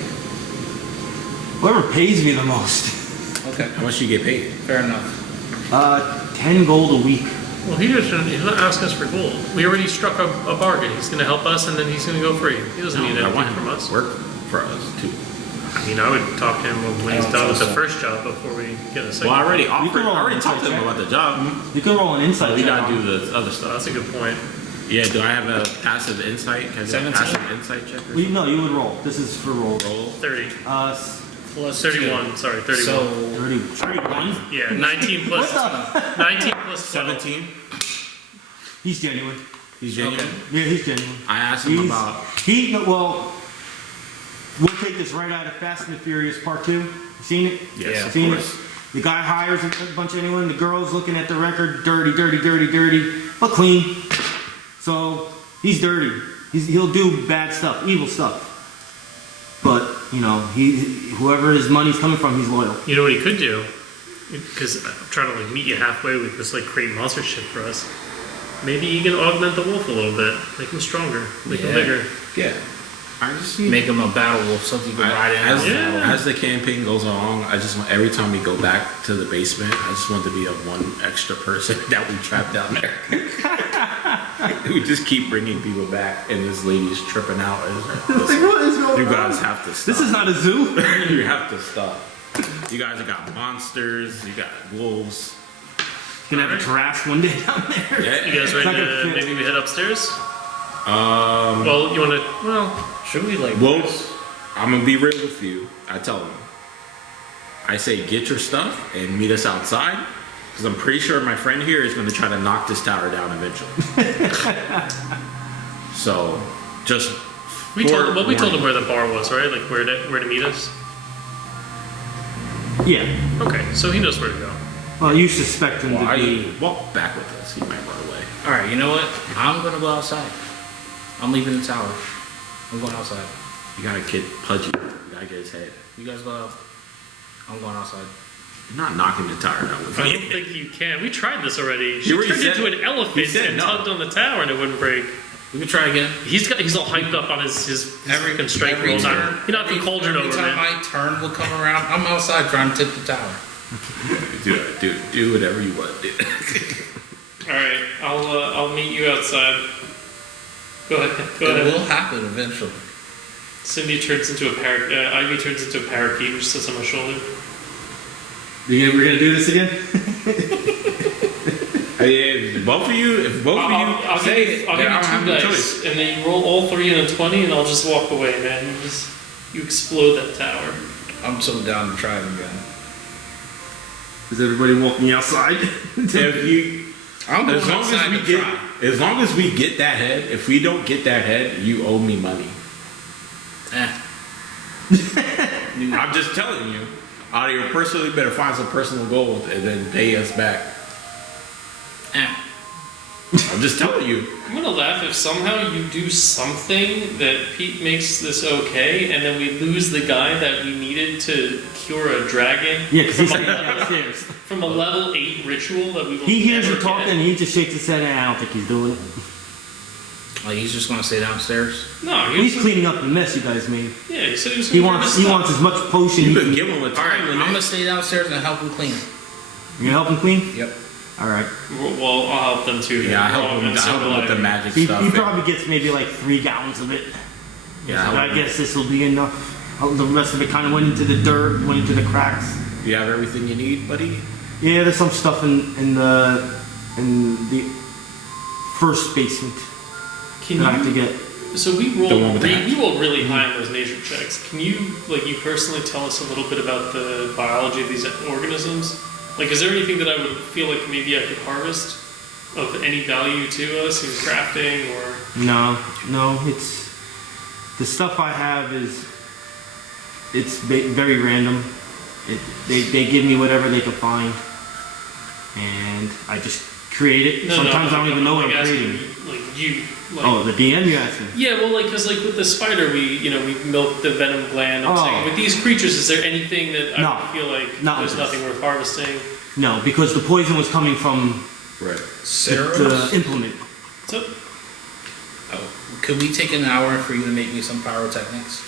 Whoever pays me the most. Okay. How much do you get paid? Fair enough. 10 gold a week. Well, he's not asking us for gold. We already struck a bargain. He's going to help us, and then he's going to go free. He doesn't need I anything want him from to us. work for us too. I mean, I would talk to him when I he's don't done with think the so. first job before we get a second. Well, I already You offered. can roll I already an talked to him insight about the job. You can roll an insight. We check gotta on do it. the other Oh, stuff. that's a good point. Yeah. Do I have a passive insight? Can I do a 17? passive insight check? Or No, you would roll. This is for roll. roll? 30. Plus 31. Sorry, 31. So 31. yeah, 19 plus 19 plus 12. 17. He's genuine. He's genuine. Okay. Yeah, he's genuine. I asked him about. Well, we'll take this right out of Fast and the Furious Part 2. You seen it? Yes, Yeah. of Seen course. it? The guy hires a bunch of anyone. The girl's looking at the record, dirty, but clean. So he's dirty. He'll do bad stuff, evil stuff. But you know, whoever his money's coming from, he's loyal. You know what he could do? Because I'm trying to like meet you halfway with this like create monster shit for us. Maybe you can augment the wolf a little bit, make him stronger, make him Yeah. bigger. Yeah. I just need. make him a battle wolf, something you can ride in. As, on battle. as the campaign goes along, I just want every time we go back to the basement, I just want to be a one extra person that we trap down there. We just keep bringing people back, and this lady's tripping out. What is going You on? guys have to stop. This is not a zoo. You have to stop. You guys have got monsters. You got wolves. Gonna have a giraffes one day down there. Yeah. You guys It's not ready gonna to fit. maybe we head upstairs? Well, you want to? Well, Should we like? Well, I'm gonna be real with you. I tell them. I say, get your stuff and meet us outside, because I'm pretty sure my friend here is gonna try to knock this tower down eventually. So, just we told him where the bar was, right? Like where to meet us. Yeah. Okay, so he knows where to go. Well, you suspect him to be. Walk back with us. He might run away. All right, you know what? I'm gonna go outside. I'm leaving the tower. I'm going outside. You gotta get Pudgy. You gotta get his head. You guys go out. I'm going outside. You're not knocking the tower down with I me. don't think you can. We tried this already. She You already turned said- into an you elephant said and no. tugged on the tower and it wouldn't break. We can try again. He's all hyped up on his freaking strength every all the time. turn. You're not the cauldron every over, time man. my turn will come around, I'm outside trying to tip the tower. Do whatever you want, dude. All right, I'll meet you outside. Go ahead. It will happen eventually. Cindy turns into Ivy turns into a parakeet, which sits on my shoulder. We're gonna do this again? If both of you I'll say give it, you then I don't have two no dice, choice. and then you roll all three in a 20, and I'll just walk away, man. You explode that tower. I'm so down to try it again. Is everybody walking outside? If you, I'm going as long outside as we to get, try. as long as we get that head. If we don't get that head, you owe me money. I'm just telling you. Out of your personal, you better find some personal gold and then pay us back. I'm just telling you. I'm gonna laugh if somehow you do something that Pete makes this okay, and then we lose the guy that we needed to cure a dragon. Yeah, because he's staying downstairs. From a level 8 ritual that we will He hears never you talking get. and he just shakes his head and I don't think he's doing it. Like he's just gonna stay downstairs. No, He's cleaning up the mess you guys made. Yeah, he said he was He gonna wants grab his as much potion You he could can. give him a time I'm limit. gonna stay downstairs and help him clean. You gonna help him clean? Yep. Alright. stuff. Well, I'll help them too. Yeah, I help Roll him. and I help him with the Ivy. magic He stuff. probably gets maybe like 3 gallons of it. Yeah, So I guess this will be enough. The rest of it kind of went into the dirt, went into the cracks. You have everything you need, buddy. Yeah, there's some stuff in the first basement Can that I have to you? get. So we The one rolled. with the hatch. We rolled really high on those nature checks. Can you personally tell us a little bit about the biology of these organisms? Like, is there anything that I would feel like maybe I could harvest of any value to us in crafting or? No, it's the stuff I have it's very random. They give me whatever they can find, and I just create it. Sometimes I don't even know what I'm creating. Oh, the DM you asked me. Yeah, well, because with the spider, we milk the venom gland. I'm saying with these creatures, is there anything that I would feel like there's nothing worth harvesting? No, because the poison was coming from Right. the implement. So, Could we take an hour for you to make me some pyrotechnics?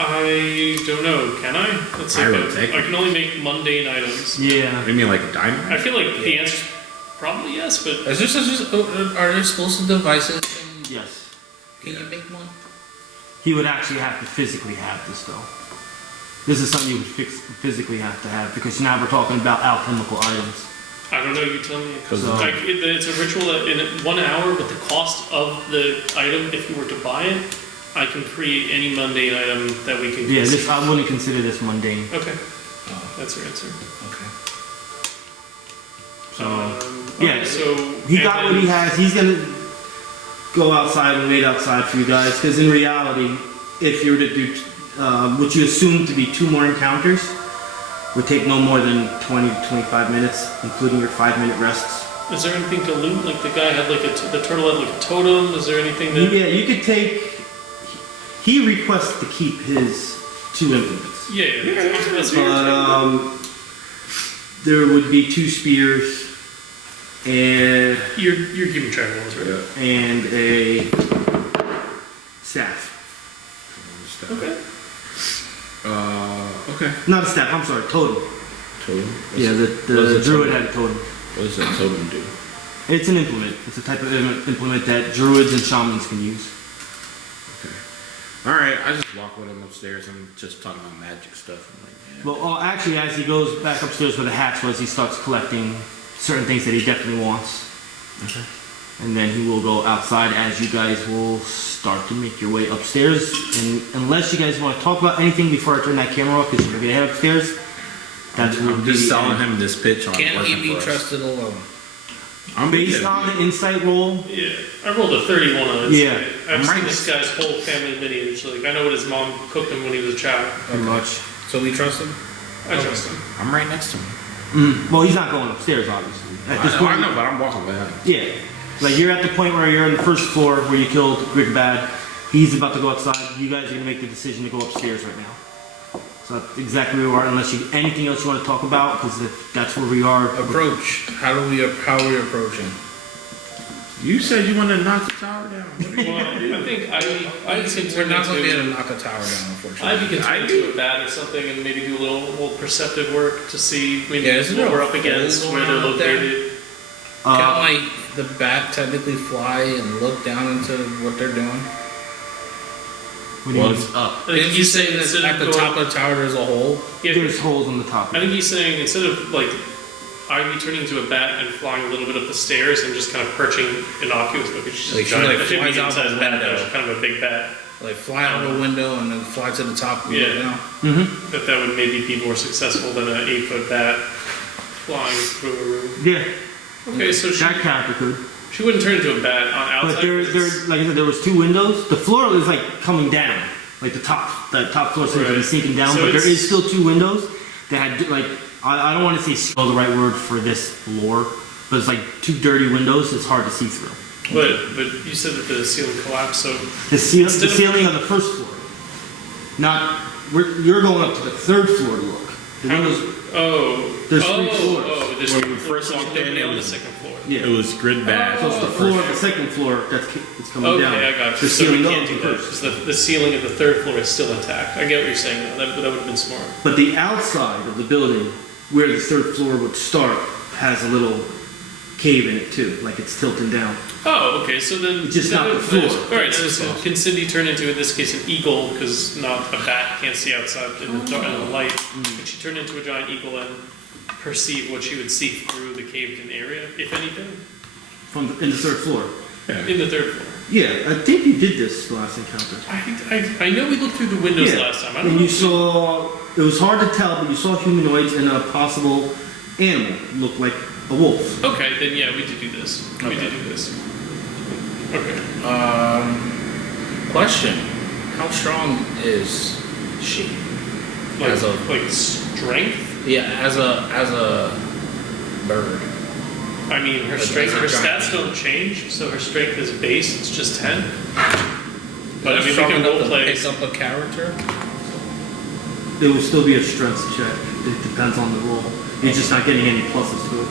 I don't know. Can I? Let's see. Pyrotechnics? I can only make mundane items. Yeah. You mean like a diamond? I feel like the answer's probably yes, but Is there are there explosive devices? Yes. Can you make one? He would actually have to physically have this though. This is something you would physically have to have because now we're talking about alchemical items. I don't know. You tell me. So- It's a ritual that in 1 hour, with the cost of the item, if you were to buy it, I can create any mundane item that we can. Yeah, conceive. I wouldn't consider this mundane. Okay, Oh, that's your answer. okay. So Okay, yeah, so he and got then- what he has. He's gonna go outside and wait outside for you guys. Because in reality, if you were to do what you assume to be 2 more encounters, would take no more than 20 to 25 minutes, including your 5-minute rests. Is there anything to loot? Like the guy had the turtle had like a totem. Is there anything that? Yeah, you could take. He requests to keep his 2 implements. Yeah, that's But there would be 2 spears and you're keeping track of those, right? and a staff. Okay. Okay. Not a staff. I'm sorry, totem. Totem? Yeah, What the does a druid totem- had a totem. What does that totem do? It's an implement. It's a type of implement that druids and shamans can use. Okay. Alright, I just walk with him upstairs. I'm just talking about magic stuff. I'm like, yeah. Well, actually, as he goes back upstairs where the hatch was, he starts collecting certain things that he definitely wants. Okay. And then he will go outside as you guys will start to make your way upstairs. And unless you guys want to talk about anything before I turn that camera off, because you're gonna head upstairs. That's what I'm just selling him this pitch on Can he working be for us. trusted alone? I'm based on the insight roll. Yeah, I rolled a 31 on it. Yeah. I've seen Right. this guy's whole family lineage. Like, I know what his mom cooked him when he was a child. Pretty much. So we trust him? I trust him. I'm right next to him. Well, he's not going upstairs, obviously. At this I know, but I'm walking behind. Yeah. Like you're at the point where you're on the first floor where you killed Grig Bad. He's about to go outside. You guys are gonna make the decision to go upstairs right now. So that's exactly where we are. Unless you anything else you want to talk about, because that's where we are. Approach. How are we approaching? You said you wanted to knock the tower down. Well, I think I'd We're not going to be able to into knock a tower down, unfortunately. I'd be content to a bat or something and maybe do a little perceptive work to see maybe Yeah, isn't what there we're a up against, hole where they're out there? located. Can like the bat technically fly and look down into what they're doing? What do you mean? What's up? I think Didn't you he's say saying that instead at of the going, top of the tower there's a hole? yeah, There's holes on the top. I think he's saying instead of like I'd be turning into a bat and flying a little bit up the stairs and just kind of perching innocuous because she's Like just she, a giant, like, a flies out medium-sized the bat, window. actually, kind of a big bat. Like fly out the window and then fly to the top and Yeah. look down? Mm-hmm. That would maybe be more successful than an 8-foot bat flying through a room. Yeah, Okay, so that character could. she wouldn't turn into a bat on outside. But there, like I said, there was 2 windows. The floor is like coming down, like the top floor seems to be Right. sinking down. So but there it's- is still 2 windows that had like I don't want to say skill the right word for this lore, but it's like 2 dirty windows. It's hard to see through. But you said that the ceiling collapsed, so The Instead of- ceiling on the first floor. You're going up to the 3rd floor to look. The windows. There's 3 floors. There's When 3 we first floors. walked in, Nobody it on the was- 2nd floor. Yeah. It was grid bad. So it's the floor of the 2nd floor that's coming Okay, down. I got The you. So we ceiling can't up do to that first. because the ceiling of the 3rd floor is still intact. I get what you're saying though. That would have been smart. But the outside of the building, where the 3rd floor would start, has a little cave in it too, like it's tilting down. Oh, okay. So then It's just then not the then- floor. All right. So can Cindy turn into in this case an eagle because not a bat can't see outside in the dark in the light? Can she turn into a giant eagle and perceive what she would see through the caved-in area, if anything, In the 3rd floor. in the 3rd floor? Yeah, I think you did this last encounter. I know we looked through the windows last time. I don't And know. you saw, it was hard to tell, but you saw humanoids and a possible animal look like a wolf. Okay, then yeah, we did do this. We Okay. did do this. Okay. Question. How strong is she? As a- Like strength? Yeah, as a bird. I mean, her Like, strength, her as a giant stats don't change, so her strength is base, it's just 10. But I mean, we Strong can enough role to play. pick up a character? It would still be a strength check. It depends on the roll. You're just not getting any pluses to it.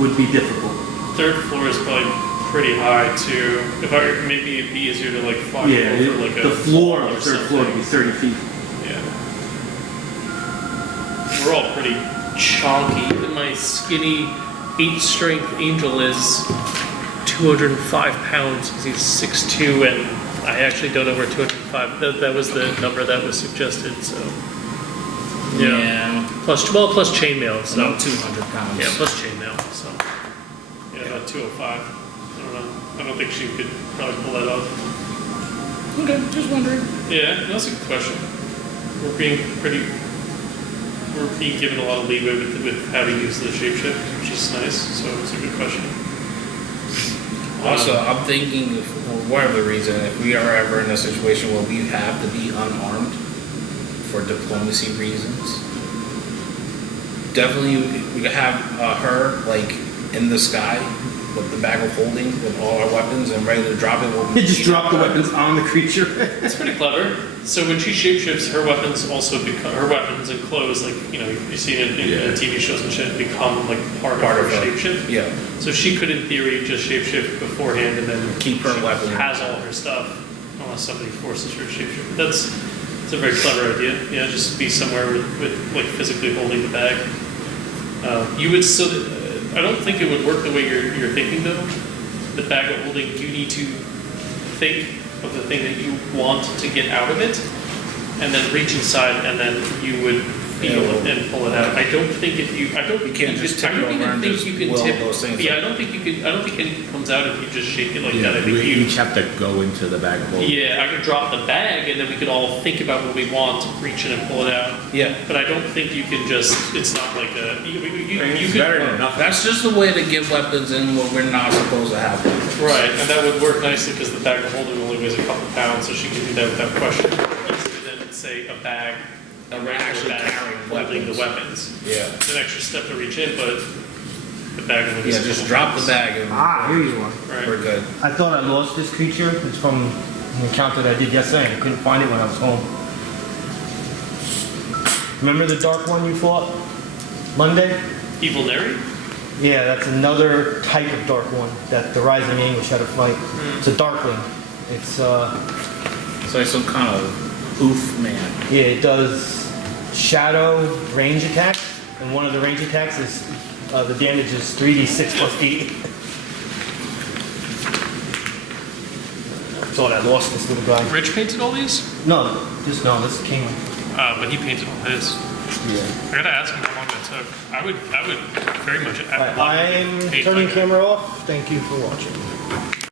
Would be difficult. 3rd floor is probably pretty high too. If I maybe it'd be easier to like fly Yeah, over like the a floor wall of or the 3rd floor would be something. 30 feet. Yeah. We're all pretty chonky. Even my skinny 8 strength angel is 205 pounds because he's 6'2", and I actually don't know where 205. That was the number that was suggested. So yeah. Plus chainmail. So About 200 pounds. yeah, plus chainmail. So yeah, about 205. I don't know. I don't think she could probably pull that off. Okay, just wondering. Yeah, that's a good question. We're being given a lot of leeway with how to use the shapeshift, which is nice. So it's a good question. Also, I'm thinking, if, for whatever reason, if we are ever in a situation where we have to be unarmed for diplomacy reasons, definitely we could have her like in the sky with the bag of holding with all our weapons and ready to drop it. When we They just need drop the it. weapons on the creature. It's pretty clever. So when she shapeshifts, her weapons also become her weapons and clothes. Like you see it in TV shows and shit, become like part of her shapeshift. Yeah. So she could, in theory, just shapeshift beforehand and then Keep her she weapon. has all her stuff, unless somebody forces her to shapeshift. But it's a very clever idea. Yeah, just be somewhere with like physically holding the bag. You would still. I don't think it would work the way you're thinking though. The bag of holding, you need to think of the thing that you want to get out of it, and then reach inside, and then you would feel and pull it out. I don't think if you, I don't You can't just tip I it don't over even and think just you can will tip. those things Yeah, up. I don't think you can. I don't think anything comes out if you just shake it like Yeah, that. I think we you. each have to go into the bag of holding. Yeah, I could drop the bag and then we could all think about what we want, reach in and pull it out. Yeah. But I don't think you can just. It's not like a. You It's could, better than nothing. That's just the way to get weapons in when we're not supposed to have weapons. Right, and that would work nicely because the bag of holding only weighs a couple pounds, so she can do that without question. Easier than say a bag, a regular Actually bag carrying holding the weapons. weapons. Yeah. It's an extra step to reach in, but the bag only weighs Yeah, a just couple drop pounds. the bag and Here you are. Right. we're good. I thought I lost this creature. It's from an encounter that I did yesterday. And I couldn't find it when I was home. Remember the dark one you fought Monday? Evil Nary? Yeah, that's another type of dark one that the Rising English had to fight. It's a darkling. It's It's like some kind of oof man. yeah, it does shadow range attacks, and one of the range attacks is the damage is 3d6 plus 8. Thought I lost this little guy. Rich painted all these? No, this king. But he painted all his. Yeah. I gotta ask him how long that took. I would very much. I'm paint turning like camera off. Thank you for watching.